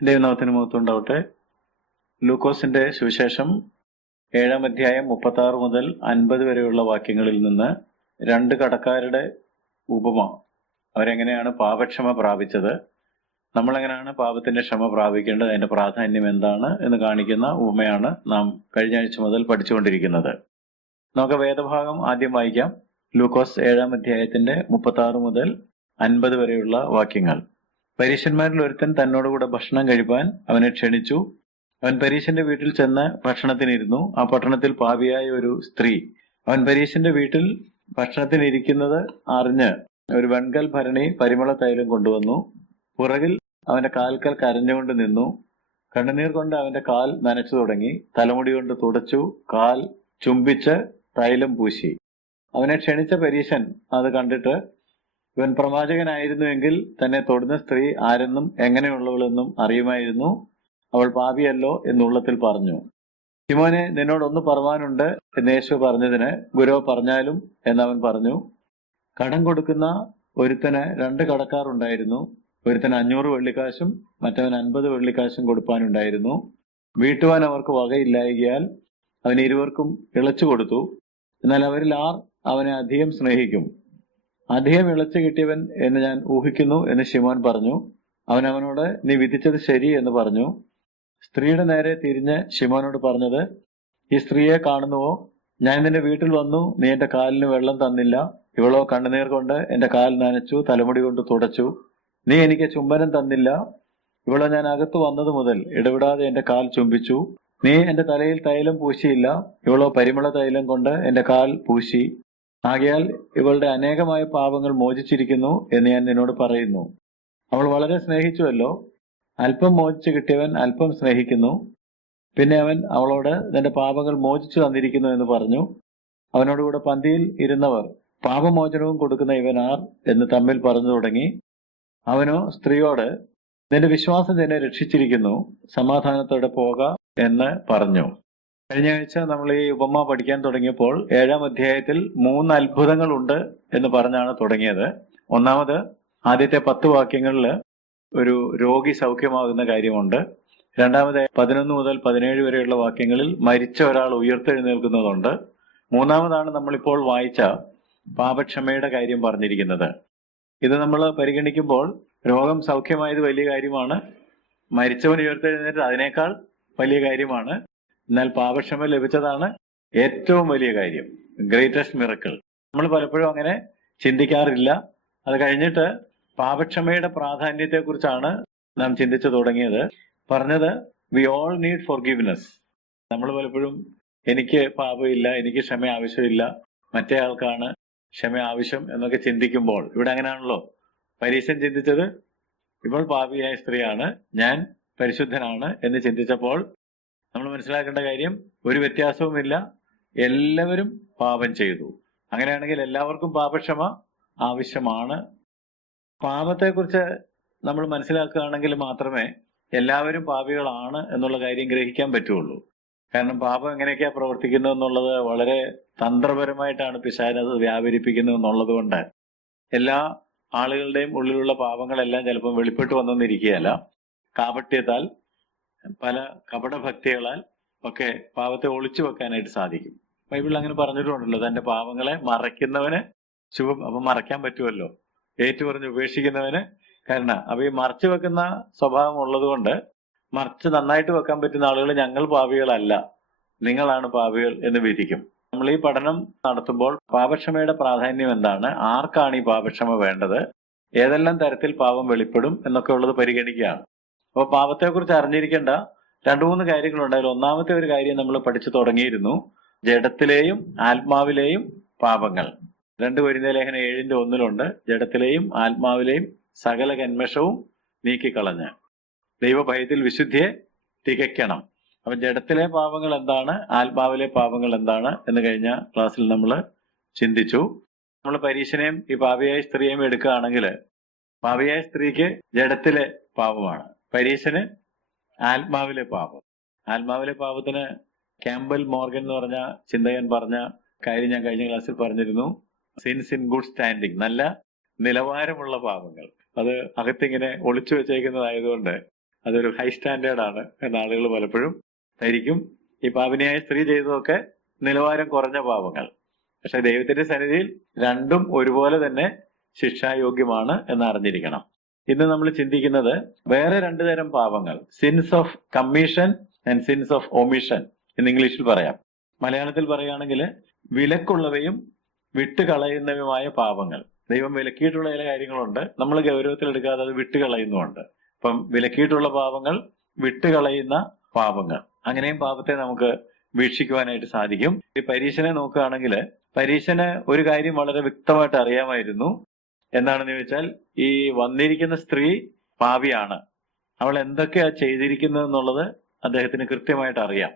ദൈവനാമത്തിന് മഹത്വമുണ്ടാവട്ടെ. ലൂക്കോസിന്റെ സുവിശേഷം 7-ാം അധ്യായം 36 മുതൽ 50 വരെയുള്ള വാക്യങ്ങളിൽ നിന്ന് രണ്ട് കടക്കാരുടെ ഉപമ, അവരെങ്ങനെയാണ് പാപക്ഷമ പ്രാപിച്ചത്, നമ്മളെങ്ങനെയാണ് പാപത്തിന്റെ ക്ഷമ പ്രാപിക്കേണ്ടത്, അതിന്റെ പ്രാധാന്യം എന്താണ് എന്ന് കാണിക്കുന്ന ഉപമയാണ് നാം കഴിഞ്ഞ ആഴ്ച മുതൽ പഠിച്ചുകൊണ്ടിരിക്കുന്നത്. നമുക്ക് വേദഭാഗം ആദ്യം വായിക്കാം. ലൂക്കോസ് 7-ാം അധ്യായത്തിന്റെ 36 മുതൽ 50 വരെയുള്ള വാക്യങ്ങൾ. പരീശന്മാരിൽ ഒരുത്തൻ തന്നോടുകൂടെ ഭക്ഷണം കഴിപ്പാൻ അവനെ ക്ഷണിച്ചു. അവൻ പരീശന്റെ വീട്ടിൽ ചെന്ന് ഭക്ഷണത്തിനിരുന്നു. ആ പട്ടണത്തിൽ പാപിയായ ഒരു സ്ത്രീ അവൻ പരീശന്റെ വീട്ടിൽ ഭക്ഷണത്തിനിരിക്കുന്നത് അറിഞ്ഞ് ഒരു വെൺകൽ ഭരണി പരിമള തൈലം കൊണ്ടുവന്നു. പുറകിൽ അവന്റെ കാൽക്കൽ കരഞ്ഞുകൊണ്ട് നിന്നു. കണ്ണുനീർ കൊണ്ട് അവന്റെ കാൽ നനച്ചു തുടങ്ങി. തലമുടി കൊണ്ട് തുടച്ചു, കാൽ ചുംബിച്ച് തൈലം പൂശി. അവനെ ക്ഷണിച്ച പരീശൻ അത് കണ്ടിട്ട്, ഇവൻ പ്രവാചകനായിരുന്നുവെങ്കിൽ തന്നെ തൊടുന്ന സ്ത്രീ ആരെന്നും എങ്ങനെയുള്ളവളെന്നും അറിയുമായിരുന്നു, അവൾ പാപിയല്ലോ എന്നുള്ളത്തിൽ പറഞ്ഞു. ശിമോനെ, നിന്നോടൊന്ന് പറവാനുണ്ട് എന്ന് യേശു പറഞ്ഞതിന്, ഗുരു പറഞ്ഞാലും എന്നവൻ പറഞ്ഞു. കടം കൊടുക്കുന്ന ഒരുത്തന് 2 കടക്കാർ ഉണ്ടായിരുന്നു. ഒരുത്തന് 500 വെള്ളിക്കാശും മറ്റവൻ 50 വെള്ളിക്കാശും കൊടുപ്പാനുണ്ടായിരുന്നു. വീട്ടുവാൻ അവർക്ക് വകയില്ലായകയാൽ അവൻ ഇരുവർക്കും ഇളച്ചു കൊടുത്തു. എന്നാൽ അവരിൽ ആർ അവനെ അധികം സ്നേഹിക്കും? അധികം ഇളച്ചു കിട്ടിയവൻ എന്ന് ഞാൻ ഊഹിക്കുന്നു എന്ന് ശിമോൻ പറഞ്ഞു. അവൻ അവനോട്, നീ വിധിച്ചത് ശരി എന്ന് പറഞ്ഞു. സ്ത്രീയുടെ നേരെ തിരിഞ്ഞ് ശിമോനോട് പറഞ്ഞത്, ഈ സ്ത്രീയെ കാണുന്നുവോ? ഞാൻ നിന്റെ വീട്ടിൽ വന്നു, നീ എന്റെ കാലിന് വെള്ളം തന്നില്ല. ഇവളോ കണ്ണുനീർ കൊണ്ട് എന്റെ കാൽ നനച്ചു, തലമുടി കൊണ്ട് തുടച്ചു. നീ എനിക്ക് ചുംബനം തന്നില്ല. ഇവളോ ഞാൻ അകത്തു വന്നത് മുതൽ ഇടവിടാതെ എന്റെ കാൽ ചുംബിച്ചു. നീ എന്റെ തലയിൽ തൈലം പൂശിയില്ല. ഇവളോ പരിമള തൈലം കൊണ്ട് എന്റെ കാൽ പൂശി. ആകയാൽ ഇവളുടെ അനേകമായ പാപങ്ങൾ മോചിച്ചിരിക്കുന്നു എന്ന് ഞാൻ നിന്നോട് പറയുന്നു. അവൾ വളരെ സ്നേഹിച്ചുവല്ലോ. അല്പം മോചിച്ചു കിട്ടിയവൻ അല്പം സ്നേഹിക്കുന്നു. പിന്നെ അവൻ അവളോട്, നിന്റെ പാപങ്ങൾ മോചിച്ചു തന്നിരിക്കുന്നു എന്ന് പറഞ്ഞു. അവനോടുകൂടെ പന്തിയിൽ ഇരുന്നവർ, പാപമോചനവും കൊടുക്കുന്ന ഇവനാർ എന്ന് തമ്മിൽ പറഞ്ഞു തുടങ്ങി. അവനോ സ്ത്രീയോട്, നിന്റെ വിശ്വാസം നിന്നെ രക്ഷിച്ചിരിക്കുന്നു, സമാധാനത്തോടെ പോക എന്ന് പറഞ്ഞു. കഴിഞ്ഞ ആഴ്ച നമ്മൾ ഈ ഉപമ പഠിക്കാൻ തുടങ്ങിയപ്പോൾ 7-ാം അധ്യായത്തിൽ 3 അത്ഭുതങ്ങളുണ്ട് എന്ന് പറഞ്ഞാണ് തുടങ്ങിയത്. ഒന്നാമത്, ആദ്യത്തെ 10 വാക്യങ്ങളിൽ ഒരു രോഗി സൗഖ്യമാകുന്ന കാര്യമുണ്ട്. രണ്ടാമത് 11 മുതൽ 17 വരെയുള്ള വാക്യങ്ങളിൽ മരിച്ച ഒരാൾ ഉയർത്തെഴുന്നേൽക്കുന്നതുണ്ട്. മൂന്നാമതാണ് നമ്മളിപ്പോൾ വായിച്ച പാപക്ഷമയുടെ കാര്യം പറഞ്ഞിരിക്കുന്നത്. ഇത് നമ്മൾ പരിഗണിക്കുമ്പോൾ രോഗം സൗഖ്യമായത് വലിയ കാര്യമാണ്, മരിച്ചവൻ ഉയർത്തെഴുന്നേറ്റ് അതിനേക്കാൾ വലിയ കാര്യമാണ്. എന്നാൽ പാപക്ഷമ ലഭിച്ചതാണ് ഏറ്റവും വലിയ കാര്യം, ഗ്രേറ്റസ്റ്റ് മിറക്കിൾ. നമ്മൾ പലപ്പോഴും അങ്ങനെ ചിന്തിക്കാറില്ല. അത് കഴിഞ്ഞിട്ട് പാപക്ഷമയുടെ പ്രാധാന്യത്തെക്കുറിച്ചാണ് നാം ചിന്തിച്ചു തുടങ്ങിയത്. പറഞ്ഞത്, വി ഓൾ നീഡ് ഫോർഗിവ്നെസ്. നമ്മൾ പലപ്പോഴും എനിക്ക് പാപമില്ല, എനിക്ക് ക്ഷമ ആവശ്യമില്ല, മറ്റേ ആൾക്കാണ് ക്ഷമ ആവശ്യം എന്നൊക്കെ ചിന്തിക്കുമ്പോൾ, ഇവിടെ അങ്ങനെയാണല്ലോ പരീശൻ ചിന്തിച്ചത്. ഇവൾ പാപിയായ സ്ത്രീയാണ്, ഞാൻ പരിശുദ്ധനാണ് എന്ന് ചിന്തിച്ചപ്പോൾ നമ്മൾ മനസ്സിലാക്കേണ്ട കാര്യം, ഒരു വ്യത്യാസവുമില്ല, എല്ലാവരും പാപം ചെയ്തു. അങ്ങനെയാണെങ്കിൽ എല്ലാവർക്കും പാപക്ഷമ ആവശ്യമാണ്. പാപത്തെക്കുറിച്ച് നമ്മൾ മനസ്സിലാക്കുകയാണെങ്കിൽ മാത്രമേ എല്ലാവരും പാപികളാണ് എന്നുള്ള കാര്യം ഗ്രഹിക്കാൻ പറ്റുള്ളൂ. കാരണം പാപം എങ്ങനെയൊക്കെയാ പ്രവർത്തിക്കുന്നത് എന്നുള്ളത് വളരെ തന്ത്രപരമായിട്ടാണ് പിശാച് അത് വ്യാപരിപ്പിക്കുന്നത് എന്നുള്ളത് കൊണ്ട് എല്ലാ ആളുകളുടെയും ഉള്ളിലുള്ള പാപങ്ങളെല്ലാം ചിലപ്പോൾ വെളിപ്പെട്ട് വന്നെന്നിരിക്കുകയല്ല. കാപട്യത്താൽ, പല കപടഭക്തികളാൽ ഒക്കെ പാപത്തെ ഒളിച്ചു വെക്കാനായിട്ട് സാധിക്കും. ബൈബിളിൽ അങ്ങനെ പറഞ്ഞിട്ടുണ്ടല്ലോ, തന്റെ പാപങ്ങളെ മറയ്ക്കുന്നവന് ശുഭം. അപ്പൊ മറയ്ക്കാൻ പറ്റുമല്ലോ. ഏറ്റുപറഞ്ഞ് ഉപേക്ഷിക്കുന്നവന് കരുണ. അപ്പൊ ഈ മറച്ചു വെക്കുന്ന സ്വഭാവം ഉള്ളത് കൊണ്ട് മറച്ച് നന്നായിട്ട് വെക്കാൻ പറ്റുന്ന ആളുകൾ ഞങ്ങൾ പാപികളല്ല, നിങ്ങളാണ് പാപികൾ എന്ന് വിധിക്കും. നമ്മൾ ഈ പഠനം നടത്തുമ്പോൾ പാപക്ഷമയുടെ പ്രാധാന്യം എന്താണ്, ആർക്കാണ് ഈ പാപക്ഷമ വേണ്ടത്, ഏതെല്ലാം തരത്തിൽ പാപം വെളിപ്പെടും എന്നൊക്കെ ഉള്ളത് പരിഗണിക്കുകയാണ്. അപ്പോൾ പാപത്തെക്കുറിച്ച് അറിഞ്ഞിരിക്കേണ്ട 2-3 കാര്യങ്ങളുണ്ട്. അതിൽ ഒന്നാമത്തെ ഒരു കാര്യം നമ്മൾ പഠിച്ചു തുടങ്ങിയിരുന്നു, ജഡത്തിലെയും ആത്മാവിലെയും പാപങ്ങൾ. 2 കൊരിന്ത്യർ ലേഖനം 7:1 ജഡത്തിലെയും ആത്മാവിലെയും സകല കന്മഷവും നീക്കിക്കളഞ്ഞ് ദൈവഭയത്തിൽ വിശുദ്ധിയെ തികയ്ക്കണം. അപ്പൊ ജഡത്തിലെ പാപങ്ങൾ എന്താണ്, ആത്മാവിലെ പാപങ്ങൾ എന്താണ് എന്ന് കഴിഞ്ഞ ക്ലാസ്സിൽ നമ്മൾ ചിന്തിച്ചു. നമ്മൾ പരീശനെയും ഈ പാപിയായ സ്ത്രീയെയും എടുക്കുകയാണെങ്കിൽ, പാപിയായ സ്ത്രീക്ക് ജഡത്തിലെ പാപമാണ്, പരീശന് ആത്മാവിലെ പാപം. ആത്മാവിലെ പാപത്തിന് ക്യാമ്പൽ മോർഗൻ എന്ന് പറഞ്ഞ ചിന്തകൻ പറഞ്ഞ കാര്യം ഞാൻ കഴിഞ്ഞ ക്ലാസ്സിൽ പറഞ്ഞിരുന്നു. സിൻസ് ഇൻ ഗുഡ് സ്റ്റാൻഡിങ്, നല്ല നിലവാരമുള്ള പാപങ്ങൾ. അത് അകത്തിങ്ങനെ ഒളിച്ചു വെച്ചേക്കുന്നതായതുകൊണ്ട് അതൊരു ഹൈ സ്റ്റാൻഡേർഡ് ആണ് എന്ന് ആളുകൾ പലപ്പോഴും ധരിക്കും. ഈ പാപിനിയായ സ്ത്രീ ചെയ്തതൊക്കെ നിലവാരം കുറഞ്ഞ പാപങ്ങൾ. പക്ഷെ ദൈവത്തിന്റെ സന്നിധിയിൽ രണ്ടും ഒരുപോലെ തന്നെ ശിക്ഷായോഗ്യമാണ് എന്ന് അറിഞ്ഞിരിക്കണം. ഇന്ന് നമ്മൾ ചിന്തിക്കുന്നത് വേറെ രണ്ടു തരം പാപങ്ങൾ, since of commission and since of omission എന്ന് ഇംഗ്ലീഷിൽ പറയാം. മലയാളത്തിൽ പറയുകയാണെങ്കിൽ വിലക്കുള്ളവയും വിട്ടുകളയുന്നവയുമായ പാപങ്ങൾ. ദൈവം വിലക്കിയിട്ടുള്ള ചില കാര്യങ്ങളുണ്ട്, നമ്മൾ ഗൗരവത്തിലെടുക്കാതെ അത് വിട്ടുകളയുന്നുമുണ്ട്. അപ്പം വിലക്കിയിട്ടുള്ള പാപങ്ങൾ, വിട്ടുകളയുന്ന പാപങ്ങൾ, അങ്ങനെയും പാപത്തെ നമുക്ക് വീക്ഷിക്കുവാനായിട്ട് സാധിക്കും. ഈ പരീശനെ നോക്കുകയാണെങ്കിൽ പരീശന് ഒരു കാര്യം വളരെ വ്യക്തമായിട്ട് അറിയാമായിരുന്നു. എന്താണെന്ന് ചോദിച്ചാൽ, ഈ വന്നിരിക്കുന്ന സ്ത്രീ പാപിയാണ്, അവൾ എന്തൊക്കെയാ ചെയ്തിരിക്കുന്നത് എന്നുള്ളത് അദ്ദേഹത്തിന് കൃത്യമായിട്ട് അറിയാം.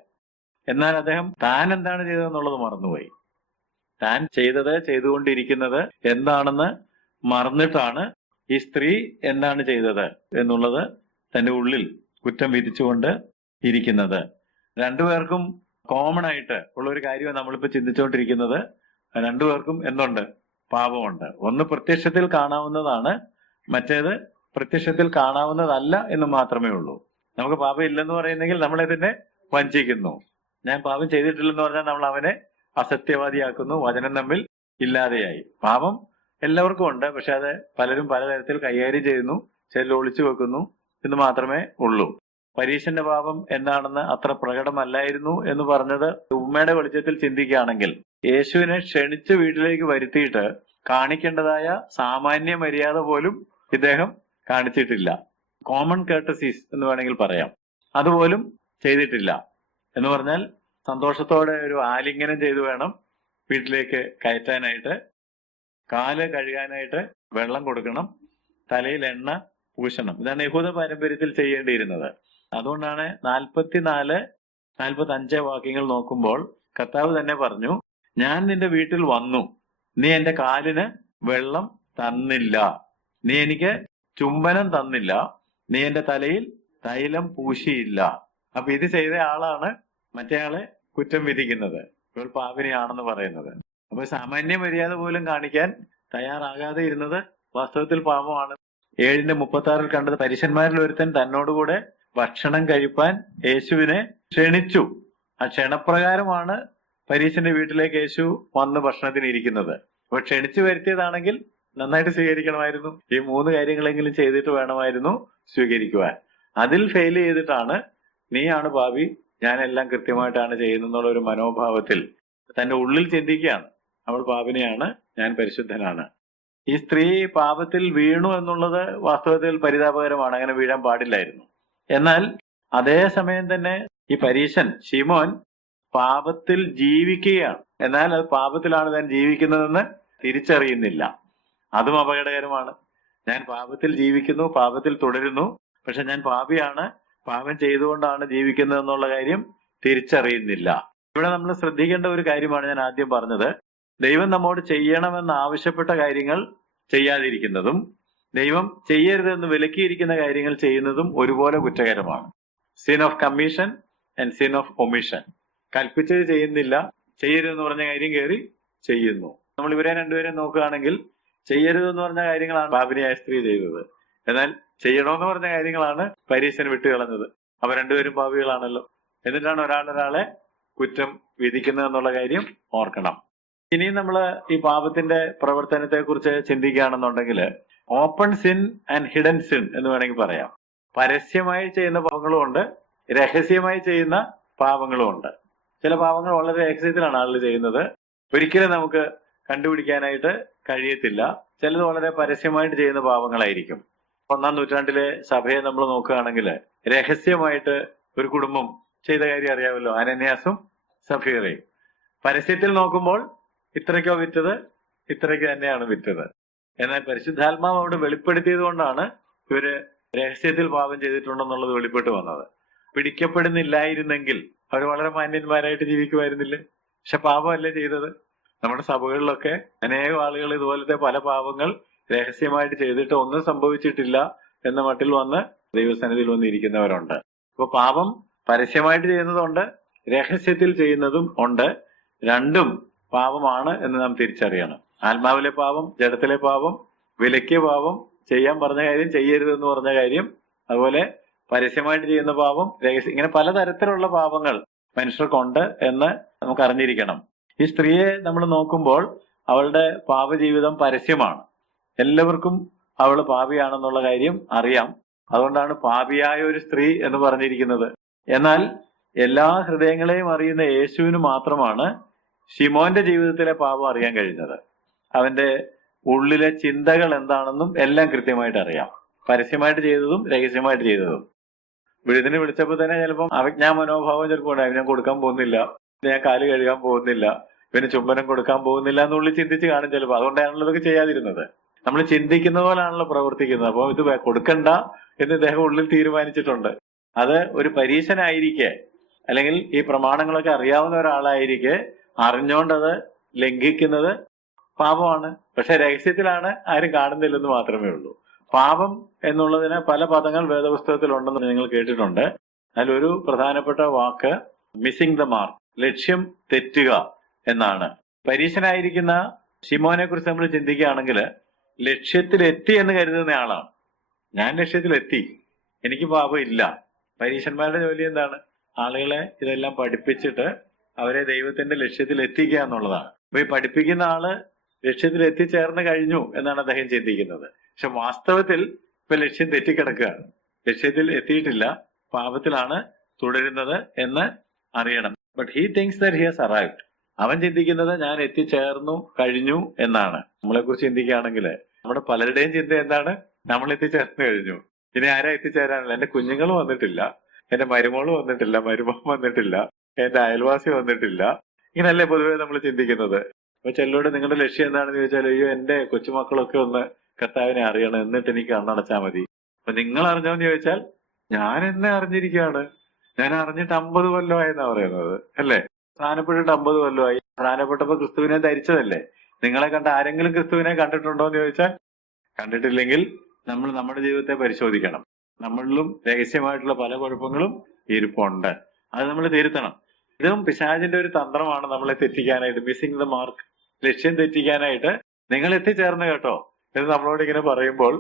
എന്നാൽ അദ്ദേഹം താൻ എന്താണ് ചെയ്തതെന്നുള്ളത് മറന്നുപോയി. താൻ ചെയ്തുകൊണ്ടിരിക്കുന്നത് എന്താണെന്ന് മറന്നിട്ടാണ് ഈ സ്ത്രീ എന്താണ് ചെയ്തത് എന്നുള്ളത് തന്റെ ഉള്ളിൽ കുറ്റം വിധിച്ചുകൊണ്ട് ഇരിക്കുന്നത്. രണ്ടുപേർക്കും കോമൺ ആയിട്ട് ഉള്ള ഒരു കാര്യമാണ് നമ്മളിപ്പോ ചിന്തിച്ചുകൊണ്ടിരിക്കുന്നത്. രണ്ടുപേർക്കും എന്തുണ്ട്? പാപമുണ്ട്. ഒന്ന് പ്രത്യക്ഷത്തിൽ കാണാവുന്നതാണ്, മറ്റേത് പ്രത്യക്ഷത്തിൽ കാണാവുന്നതല്ല എന്ന് മാത്രമേ ഉള്ളൂ. നമുക്ക് പാപം ഇല്ലെന്ന് പറയുന്നെങ്കിൽ നമ്മളെ തന്നെ വഞ്ചിക്കുന്നു. ഞാൻ പാപം ചെയ്തിട്ടില്ലെന്ന് പറഞ്ഞാൽ നമ്മൾ അവനെ അസത്യവാദിയാക്കുന്നു, വചനം തമ്മിൽ ഇല്ലാതെയായി. പാപം എല്ലാവർക്കും ഉണ്ട്, പക്ഷെ അത് പലരും പലതരത്തിൽ കൈകാര്യം ചെയ്യുന്നു, ചിലർ ഒളിച്ചു വെക്കുന്നു എന്ന് മാത്രമേ ഉള്ളൂ. പരീശന്റെ പാപം എന്താണെന്ന് അത്ര പ്രകടമല്ലായിരുന്നു എന്ന് പറഞ്ഞത് ഉമ്മയുടെ വെളിച്ചത്തിൽ ചിന്തിക്കുകയാണെങ്കിൽ, യേശുവിനെ ക്ഷണിച്ച് വീട്ടിലേക്ക് വരുത്തിയിട്ട് കാണിക്കേണ്ടതായ സാമാന്യ മര്യാദ പോലും ഇദ്ദേഹം കാണിച്ചിട്ടില്ല. കോമൺ കേർട്ടസീസ് എന്ന് വേണമെങ്കിൽ പറയാം, അതുപോലും ചെയ്തിട്ടില്ല. എന്ന് പറഞ്ഞാൽ സന്തോഷത്തോടെ ഒരു ആലിംഗനം ചെയ്തു വേണം വീട്ടിലേക്ക് കയറ്റാനായിട്ട്. കാല് കഴുകാനായിട്ട് വെള്ളം കൊടുക്കണം, തലയിൽ എണ്ണ പൂശണം. ഇതാണ് യഹൂദ പാരമ്പര്യത്തിൽ ചെയ്യേണ്ടിയിരുന്നത്. അതുകൊണ്ടാണ് 44-45 വാക്യങ്ങൾ നോക്കുമ്പോൾ കർത്താവ് തന്നെ പറഞ്ഞു, ഞാൻ നിന്റെ വീട്ടിൽ വന്നു, നീ എന്റെ കാലിന് വെള്ളം തന്നില്ല, നീ എനിക്ക് ചുംബനം തന്നില്ല, നീ എന്റെ തലയിൽ തൈലം പൂശിയില്ല. അപ്പൊ ഇത് ചെയ്ത ആളാണ് മറ്റേയാളെ കുറ്റം വിധിക്കുന്നത്, ഇവൾ പാപിനിയാണെന്ന് പറയുന്നത്. അപ്പൊ സാമാന്യ മര്യാദ പോലും കാണിക്കാൻ തയ്യാറാകാതെ ഇരുന്നത് വാസ്തവത്തിൽ പാപമാണ്. 7:36 കണ്ടത്, പരീശന്മാരിൽ ഒരുത്തൻ തന്നോടുകൂടെ ഭക്ഷണം കഴിപ്പാൻ യേശുവിനെ ക്ഷണിച്ചു. ആ ക്ഷണപ്രകാരമാണ് പരീശന്റെ വീട്ടിലേക്ക് യേശു വന്ന് ഭക്ഷണത്തിന് ഇരിക്കുന്നത്. അപ്പൊ ക്ഷണിച്ചു വരുത്തിയതാണെങ്കിൽ നന്നായിട്ട് സ്വീകരിക്കണമായിരുന്നു. ഈ 3 കാര്യങ്ങളെങ്കിലും ചെയ്തിട്ട് വേണമായിരുന്നു സ്വീകരിക്കുവാൻ. അതിൽ ഫെയിൽ ചെയ്തിട്ടാണ് നീയാണ് പാപി, ഞാനെല്ലാം കൃത്യമായിട്ടാണ് ചെയ്യുന്നുള്ള ഒരു മനോഭാവത്തിൽ തന്റെ ഉള്ളിൽ ചിന്തിക്കുകയാണ്, അവൾ പാപിനിയാണ്, ഞാൻ പരിശുദ്ധനാണ്. ഈ സ്ത്രീ പാപത്തിൽ വീണു എന്നുള്ളത് വാസ്തവത്തിൽ പരിതാപകരമാണ്. അങ്ങനെ വീഴാൻ പാടില്ലായിരുന്നു. എന്നാൽ അതേ സമയം തന്നെ ഈ പരീശൻ ശിമോൻ പാപത്തിൽ ജീവിക്കുകയാണ്. എന്നാൽ അത് പാപത്തിലാണ് താൻ ജീവിക്കുന്നതെന്ന് തിരിച്ചറിയുന്നില്ല. അതും അപകടകരമാണ്. ഞാൻ പാപത്തിൽ ജീവിക്കുന്നു, പാപത്തിൽ തുടരുന്നു, പക്ഷെ ഞാൻ പാപിയാണ്, പാപം ചെയ്തുകൊണ്ടാണ് ജീവിക്കുന്നത് എന്നുള്ള കാര്യം തിരിച്ചറിയുന്നില്ല. ഇവിടെ നമ്മൾ ശ്രദ്ധിക്കേണ്ട ഒരു കാര്യമാണ് ഞാൻ ആദ്യം പറഞ്ഞത്. ദൈവം നമ്മോട് ചെയ്യണമെന്ന് ആവശ്യപ്പെട്ട കാര്യങ്ങൾ ചെയ്യാതിരിക്കുന്നതും ദൈവം ചെയ്യരുതെന്ന് വിലക്കിയിരിക്കുന്ന കാര്യങ്ങൾ ചെയ്യുന്നതും ഒരുപോലെ കുറ്റകരമാണ്. Sin of commission and sin of omission. കൽപ്പിച്ചത് ചെയ്യുന്നില്ല, ചെയ്യരുതെന്ന് പറഞ്ഞ കാര്യം കയറി ചെയ്യുന്നു. നമ്മൾ ഇവരെ രണ്ടുപേരെ നോക്കുകയാണെങ്കിൽ ചെയ്യരുതെന്ന് പറഞ്ഞ കാര്യങ്ങളാണ് പാപിനിയായ സ്ത്രീ ചെയ്തത്. എന്നാൽ ചെയ്യണമെന്ന് പറഞ്ഞ കാര്യങ്ങളാണ് പരീശന് വിട്ടുകളഞ്ഞത്. അവ രണ്ടുപേരും പാപികളാണല്ലോ. എന്നിട്ടാണ് ഒരാളെ കുറ്റം വിധിക്കുന്നത് എന്നുള്ള കാര്യം ഓർക്കണം. ഇനിയും നമ്മൾ ഈ പാപത്തിന്റെ പ്രവർത്തനത്തെ കുറിച്ച് ചിന്തിക്കുകയാണെന്നുണ്ടെങ്കിൽ open sin and hidden sin എന്ന് വേണമെങ്കിൽ പറയാം. പരസ്യമായി ചെയ്യുന്ന പാപങ്ങളും ഉണ്ട്, രഹസ്യമായി ചെയ്യുന്ന പാപങ്ങളും ഉണ്ട്. ചില പാപങ്ങൾ വളരെ രഹസ്യത്തിലാണ് ആളുകൾ ചെയ്യുന്നത്, ഒരിക്കലും നമുക്ക് കണ്ടുപിടിക്കാനായിട്ട് കഴിയത്തില്ല. ചിലത് വളരെ പരസ്യമായിട്ട് ചെയ്യുന്ന പാപങ്ങളായിരിക്കും. 1-ാം നൂറ്റാണ്ടിലെ സഭയെ നമ്മൾ നോക്കുകയാണെങ്കിൽ രഹസ്യമായിട്ട് ഒരു കുടുംബം ചെയ്ത കാര്യം അറിയാമല്ലോ, അനന്യാസും സഫീറയും. പരസ്യത്തിൽ നോക്കുമ്പോൾ ഇത്രയ്ക്കോ വിറ്റത്, ഇത്രയ്ക്ക് തന്നെയാണ് വിറ്റത്. എന്നാൽ പരിശുദ്ധാത്മാവ് അവിടെ വെളിപ്പെടുത്തിയത് കൊണ്ടാണ് ഇവര് രഹസ്യത്തിൽ പാപം ചെയ്തിട്ടുണ്ടെന്നുള്ളത് വെളിപ്പെട്ട് വന്നത്. പിടിക്കപ്പെടുന്നില്ലായിരുന്നെങ്കിൽ അവർ വളരെ മാന്യന്മാരായിട്ട് ജീവിക്കുമായിരുന്നില്ലേ? പക്ഷെ പാപമല്ലേ ചെയ്തത്. നമ്മുടെ സഭകളിലൊക്കെ അനേകം ആളുകൾ ഇതുപോലത്തെ പല പാപങ്ങൾ രഹസ്യമായിട്ട് ചെയ്തിട്ട് ഒന്നും സംഭവിച്ചിട്ടില്ല എന്ന മട്ടിൽ വന്ന് ദൈവസന്നിധിയിൽ വന്നിരിക്കുന്നവരുണ്ട്. അപ്പൊ പാപം പരസ്യമായിട്ട് ചെയ്യുന്നതുണ്ട്, രഹസ്യത്തിൽ ചെയ്യുന്നതും ഉണ്ട്. രണ്ടും പാപമാണ് എന്ന് നാം തിരിച്ചറിയണം. ആത്മാവിലെ പാപം, ജഡത്തിലെ പാപം, വിലക്കിയ പാപം, ചെയ്യാൻ പറഞ്ഞ കാര്യം ചെയ്യരുതെന്ന് പറഞ്ഞ കാര്യം, അതുപോലെ പരസ്യമായിട്ട് ചെയ്യുന്ന പാപം, രഹസ്യം, ഇങ്ങനെ പലതരത്തിലുള്ള പാപങ്ങൾ മനുഷ്യർക്കുണ്ട് എന്ന് നമുക്ക് അറിഞ്ഞിരിക്കണം. ഈ സ്ത്രീയെ നമ്മൾ നോക്കുമ്പോൾ അവളുടെ പാപജീവിതം പരസ്യമാണ്. എല്ലാവർക്കും അവൾ പാപിയാണെന്നുള്ള കാര്യം അറിയാം. അതുകൊണ്ടാണ് പാപിയായ ഒരു സ്ത്രീ എന്ന് പറഞ്ഞിരിക്കുന്നത്. എന്നാൽ എല്ലാ ഹൃദയങ്ങളെയും അറിയുന്ന യേശുവിന് മാത്രമാണ് ശിമോന്റെ ജീവിതത്തിലെ പാപം അറിയാൻ കഴിഞ്ഞത്. അവന്റെ ഉള്ളിലെ ചിന്തകൾ എന്താണെന്നും എല്ലാം കൃത്യമായിട്ട് അറിയാം. പരസ്യമായിട്ട് ചെയ്തതും രഹസ്യമായിട്ട് ചെയ്തതും. വിഴുതിന് വിളിച്ചപ്പോൾ തന്നെ ചിലപ്പം അവജ്ഞാ മനോഭാവം ചിലപ്പോൾ ഉണ്ടായി. ഞാൻ കൊടുക്കാൻ പോകുന്നില്ല, ഞാൻ കാല് കഴുകാൻ പോകുന്നില്ല, പിന്നെ ചുംബനം കൊടുക്കാൻ പോകുന്നില്ല എന്നുള്ളിൽ ചിന്തിച്ച് കാണും ചിലപ്പോൾ. അതുകൊണ്ടാണല്ലോ ഇതൊക്കെ ചെയ്യാതിരുന്നത്. നമ്മൾ ചിന്തിക്കുന്ന പോലാണല്ലോ പ്രവർത്തിക്കുന്നത്. അപ്പോൾ ഇത് കൊടുക്കണ്ട എന്ന് ഇദ്ദേഹം ഉള്ളിൽ തീരുമാനിച്ചിട്ടുണ്ട്. അത് ഒരു പരീശനായിരിക്കെ, അല്ലെങ്കിൽ ഈ പ്രമാണങ്ങളൊക്കെ അറിയാവുന്ന ഒരാളായിരിക്കെ അറിഞ്ഞോണ്ടത് ലംഘിക്കുന്നത് പാപമാണ്. പക്ഷെ രഹസ്യത്തിലാണ്, ആരും കാണുന്നില്ലെന്ന് മാത്രമേ ഉള്ളൂ. പാപം എന്നുള്ളതിന് പല പദങ്ങൾ വേദപുസ്തകത്തിൽ ഉണ്ടെന്ന് നിങ്ങൾ കേട്ടിട്ടുണ്ട്. അതിലൊരു പ്രധാനപ്പെട്ട വാക്ക് മിസ്സിംഗ് ദ മാർക്ക്, ലക്ഷ്യം തെറ്റുക എന്നാണ്. പരീശനായിരിക്കുന്ന ശിമോനെ കുറിച്ച് നമ്മൾ ചിന്തിക്കുകയാണെങ്കിൽ ലക്ഷ്യത്തിലെത്തി എന്ന് കരുതുന്ന ആളാണ്. ഞാൻ ലക്ഷ്യത്തിലെത്തി, എനിക്ക് പാപം ഇല്ല. പരീശന്മാരുടെ ജോലി എന്താണ്? ആളുകളെ ഇതെല്ലാം പഠിപ്പിച്ചിട്ട് അവരെ ദൈവത്തിന്റെ ലക്ഷ്യത്തിൽ എത്തിക്കുക എന്നുള്ളതാണ്. അപ്പൊ ഈ പഠിപ്പിക്കുന്ന ആള് ലക്ഷ്യത്തിൽ എത്തിച്ചേർന്ന് കഴിഞ്ഞു എന്നാണ് അദ്ദേഹം ചിന്തിക്കുന്നത്. പക്ഷെ വാസ്തവത്തിൽ ഇപ്പൊ ലക്ഷ്യം തെറ്റിക്കിടക്കുകയാണ്. ലക്ഷ്യത്തിൽ എത്തിയിട്ടില്ല, പാപത്തിലാണ് തുടരുന്നത് എന്ന് അറിയണം. But he things that he has arrived. അവൻ ചിന്തിക്കുന്നത് ഞാൻ എത്തിച്ചേർന്നു കഴിഞ്ഞു എന്നാണ്. നമ്മളെ കുറിച്ച് ചിന്തിക്കുകയാണെങ്കിൽ നമ്മുടെ പലരുടെയും ചിന്ത എന്താണ്? നമ്മൾ എത്തിച്ചേർന്നു കഴിഞ്ഞു, ഇനി ആരാ എത്തിച്ചേരാനില്ല? എന്റെ കുഞ്ഞുങ്ങൾ വന്നിട്ടില്ല, എന്റെ മരുമോള് വന്നിട്ടില്ല, മരുമോൻ വന്നിട്ടില്ല, എന്റെ അയൽവാസി വന്നിട്ടില്ല. ഇങ്ങനല്ലേ പൊതുവെ നമ്മൾ ചിന്തിക്കുന്നത്. അപ്പൊ ചെല്ലോട് നിങ്ങളുടെ ലക്ഷ്യം എന്താണെന്ന് ചോദിച്ചാൽ, അയ്യോ എന്റെ കൊച്ചുമക്കളൊക്കെ ഒന്ന് കർത്താവിനെ അറിയണം, എന്നിട്ട് എനിക്ക് കണ്ണടച്ചാൽ മതി. അപ്പൊ നിങ്ങൾ അറിഞ്ഞോന്ന് ചോദിച്ചാൽ ഞാൻ എന്നെ അറിഞ്ഞിരിക്കുകയാണ്, ഞാൻ അറിഞ്ഞിട്ട് 50 കൊല്ലമായെന്നാ പറയുന്നത്, അല്ലേ? സ്നാനപ്പെട്ടിട്ട് 50 കൊല്ലമായി. സ്നാനപ്പെട്ടപ്പോ ക്രിസ്തുവിനെ ധരിച്ചതല്ലേ? നിങ്ങളെ കണ്ട ആരെങ്കിലും ക്രിസ്തുവിനെ കണ്ടിട്ടുണ്ടോ എന്ന് ചോദിച്ചാൽ കണ്ടിട്ടില്ലെങ്കിൽ നമ്മൾ നമ്മുടെ ജീവിതത്തെ പരിശോധിക്കണം. നമ്മളിലും രഹസ്യമായിട്ടുള്ള പല കുഴപ്പങ്ങളും ഇരിപ്പുണ്ട്. അത് നമ്മൾ തിരുത്തണം. ഇതും പിശാചിന്റെ ഒരു തന്ത്രമാണ് നമ്മളെ തെറ്റിക്കാനായിട്ട്. മിസ്സിംഗ് ദ മാർക്ക്, ലക്ഷ്യം തെറ്റിക്കാനായിട്ട്. നിങ്ങൾ എത്തിച്ചേർന്ന് കേട്ടോ എന്ന് നമ്മളോട് ഇങ്ങനെ പറയുമ്പോൾ,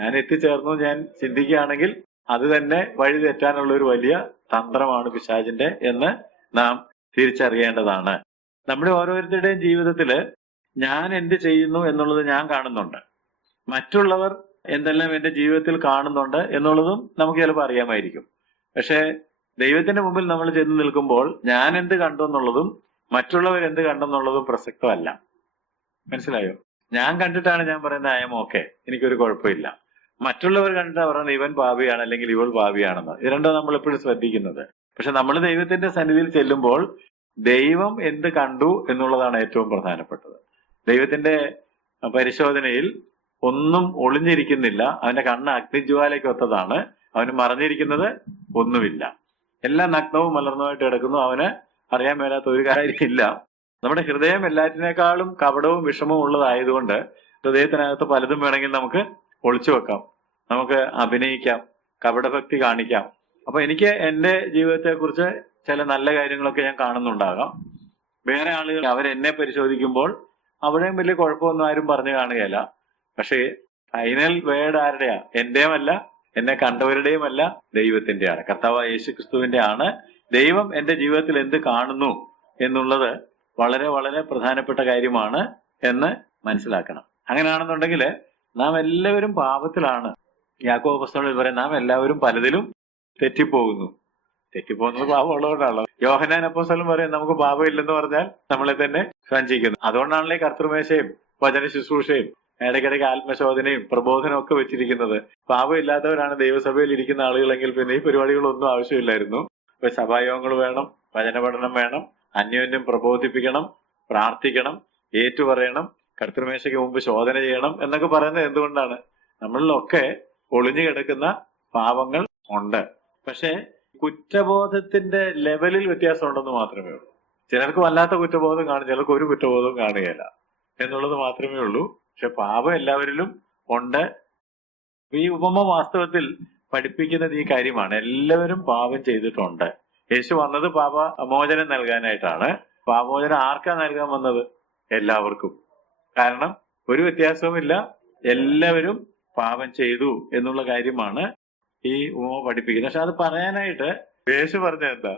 ഞാൻ എത്തിച്ചേർന്നു ഞാൻ ചിന്തിക്കുകയാണെങ്കിൽ അത് തന്നെ വഴി തെറ്റാനുള്ള ഒരു വലിയ തന്ത്രമാണ് പിശാചിന്റെ എന്ന് നാം തിരിച്ചറിയേണ്ടതാണ്. നമ്മുടെ ഓരോരുത്തരുടെയും ജീവിതത്തില് ഞാൻ എന്ത് ചെയ്യുന്നു എന്നുള്ളത് ഞാൻ കാണുന്നുണ്ട്, മറ്റുള്ളവർ എന്തെല്ലാം എന്റെ ജീവിതത്തിൽ കാണുന്നുണ്ട് എന്നുള്ളതും നമുക്ക് ചിലപ്പോൾ അറിയാമായിരിക്കും. പക്ഷെ ദൈവത്തിന്റെ മുമ്പിൽ നമ്മൾ ചെന്ന് നിൽക്കുമ്പോൾ ഞാൻ എന്ത് കണ്ടു എന്നുള്ളതും മറ്റുള്ളവർ എന്ത് കണ്ടെന്നുള്ളതും പ്രസക്തമല്ല. മനസ്സിലായോ? ഞാൻ കണ്ടിട്ടാണ് ഞാൻ പറയുന്നത് ഐ എം ഓക്കെ, എനിക്കൊരു കുഴപ്പമില്ല. മറ്റുള്ളവർ കണ്ടിട്ട് പറയുന്നത് ഇവൻ പാപിയാണ് അല്ലെങ്കിൽ ഇവൾ പാപിയാണെന്ന്. ഇത് രണ്ടോ നമ്മൾ എപ്പോഴും ശ്രദ്ധിക്കുന്നത്. പക്ഷെ നമ്മൾ ദൈവത്തിന്റെ സന്നിധിയിൽ ചെല്ലുമ്പോൾ ദൈവം എന്ത് കണ്ടു എന്നുള്ളതാണ് ഏറ്റവും പ്രധാനപ്പെട്ടത്. ദൈവത്തിന്റെ പരിശോധനയിൽ ഒന്നും ഒളിഞ്ഞിരിക്കുന്നില്ല. അവന്റെ കണ്ണ് അഗ്നിജ്വാലയ്ക്കൊത്തതാണ്. അവന് മറഞ്ഞിരിക്കുന്നത് ഒന്നുമില്ല. എല്ലാം നഗ്നവും മലർന്നുമായിട്ട് കിടക്കുന്നു. അവന് അറിയാൻ മേലാത്ത ഒരു കാര്യമില്ല. നമ്മുടെ ഹൃദയം എല്ലാറ്റിനേക്കാളും കപടവും വിഷമവും ഉള്ളതായതുകൊണ്ട് ഹൃദയത്തിനകത്ത് പലതും വേണമെങ്കിൽ നമുക്ക് ഒളിച്ചു വെക്കാം, നമുക്ക് അഭിനയിക്കാം, കപടഭക്തി കാണിക്കാം. അപ്പൊ എനിക്ക് എന്റെ ജീവിതത്തെ കുറിച്ച് ചില നല്ല കാര്യങ്ങളൊക്കെ ഞാൻ കാണുന്നുണ്ടാകാം. വേറെ ആളുകൾ അവരെന്നെ പരിശോധിക്കുമ്പോൾ അവിടെയും വലിയ കുഴപ്പമൊന്നും ആരും പറഞ്ഞു കാണുകയല്ല. പക്ഷേ ഫൈനൽ വേർഡ് ആരുടെയാ? എന്റെയുമല്ല, എന്നെ കണ്ടവരുടെയുമല്ല, ദൈവത്തിന്റെയാണ്. കർത്താവായ യേശു ക്രിസ്തുവിന്റെ ആണ്. ദൈവം എന്റെ ജീവിതത്തിൽ എന്ത് കാണുന്നു എന്നുള്ളത് വളരെ വളരെ പ്രധാനപ്പെട്ട കാര്യമാണ് എന്ന് മനസ്സിലാക്കണം. അങ്ങനെയാണെന്നുണ്ടെങ്കിൽ നാം എല്ലാവരും പാപത്തിലാണ്. യാക്കോബ് അപ്പോസ്തലൻ പറയും നാം എല്ലാവരും പലതിലും തെറ്റിപ്പോകുന്നു. തെറ്റിപ്പോകുന്നത് പാപമുള്ളതുകൊണ്ടാണല്ലോ. യോഹന്നാൻ അപ്പോസ്തലൻ പറയും നമുക്ക് പാപമില്ലെന്ന് പറഞ്ഞാൽ നമ്മളെ തന്നെ വഞ്ചിക്കുന്നു. അതുകൊണ്ടാണല്ലേ കർത്തൃമേശയും വചന ശുശ്രൂഷയും ഇടയ്ക്കിടയ്ക്ക് ആത്മശോധനയും പ്രബോധനവും ഒക്കെ വെച്ചിരിക്കുന്നത്. പാപമില്ലാത്തവരാണ് ദൈവസഭയിൽ ഇരിക്കുന്ന ആളുകളെങ്കിൽ പിന്നെ ഈ പരിപാടികളൊന്നും ആവശ്യമില്ലായിരുന്നു. ഇപ്പൊ സഭായോഗങ്ങൾ വേണം, വചനപഠനം വേണം, അന്യോന്യം പ്രബോധിപ്പിക്കണം, പ്രാർത്ഥിക്കണം, ഏറ്റുപറയണം, കർത്തൃമേശയ്ക്ക് മുമ്പ് ശോധന ചെയ്യണം എന്നൊക്കെ പറയുന്നത് എന്തുകൊണ്ടാണ്? നമ്മളിലൊക്കെ ഒളിഞ്ഞു കിടക്കുന്ന പാപങ്ങൾ ഉണ്ട്. പക്ഷെ കുറ്റബോധത്തിന്റെ ലെവലിൽ വ്യത്യാസം ഉണ്ടെന്ന് മാത്രമേ ഉള്ളൂ. ചിലർക്ക് വല്ലാത്ത കുറ്റബോധം കാണും, ചിലർക്ക് ഒരു കുറ്റബോധവും കാണുകയില്ല എന്നുള്ളത് മാത്രമേ ഉള്ളൂ. പക്ഷെ പാപം എല്ലാവരിലും ഉണ്ട്. ഈ ഉപമ വാസ്തവത്തിൽ പഠിപ്പിക്കുന്നത് ഈ കാര്യമാണ്. എല്ലാവരും പാപം ചെയ്തിട്ടുണ്ട്. യേശു വന്നത് പാപമോചനം നൽകാനായിട്ടാണ്. പാപമോചനം ആർക്കാ നൽകാൻ വന്നത്? എല്ലാവർക്കും. കാരണം ഒരു വ്യത്യാസവുമില്ല, എല്ലാവരും പാപം ചെയ്തു എന്നുള്ള കാര്യമാണ് ഈ ഉപമ പഠിപ്പിക്കുന്നത്. പക്ഷെ അത് പറയാനായിട്ട് യേശു പറഞ്ഞ എന്താ?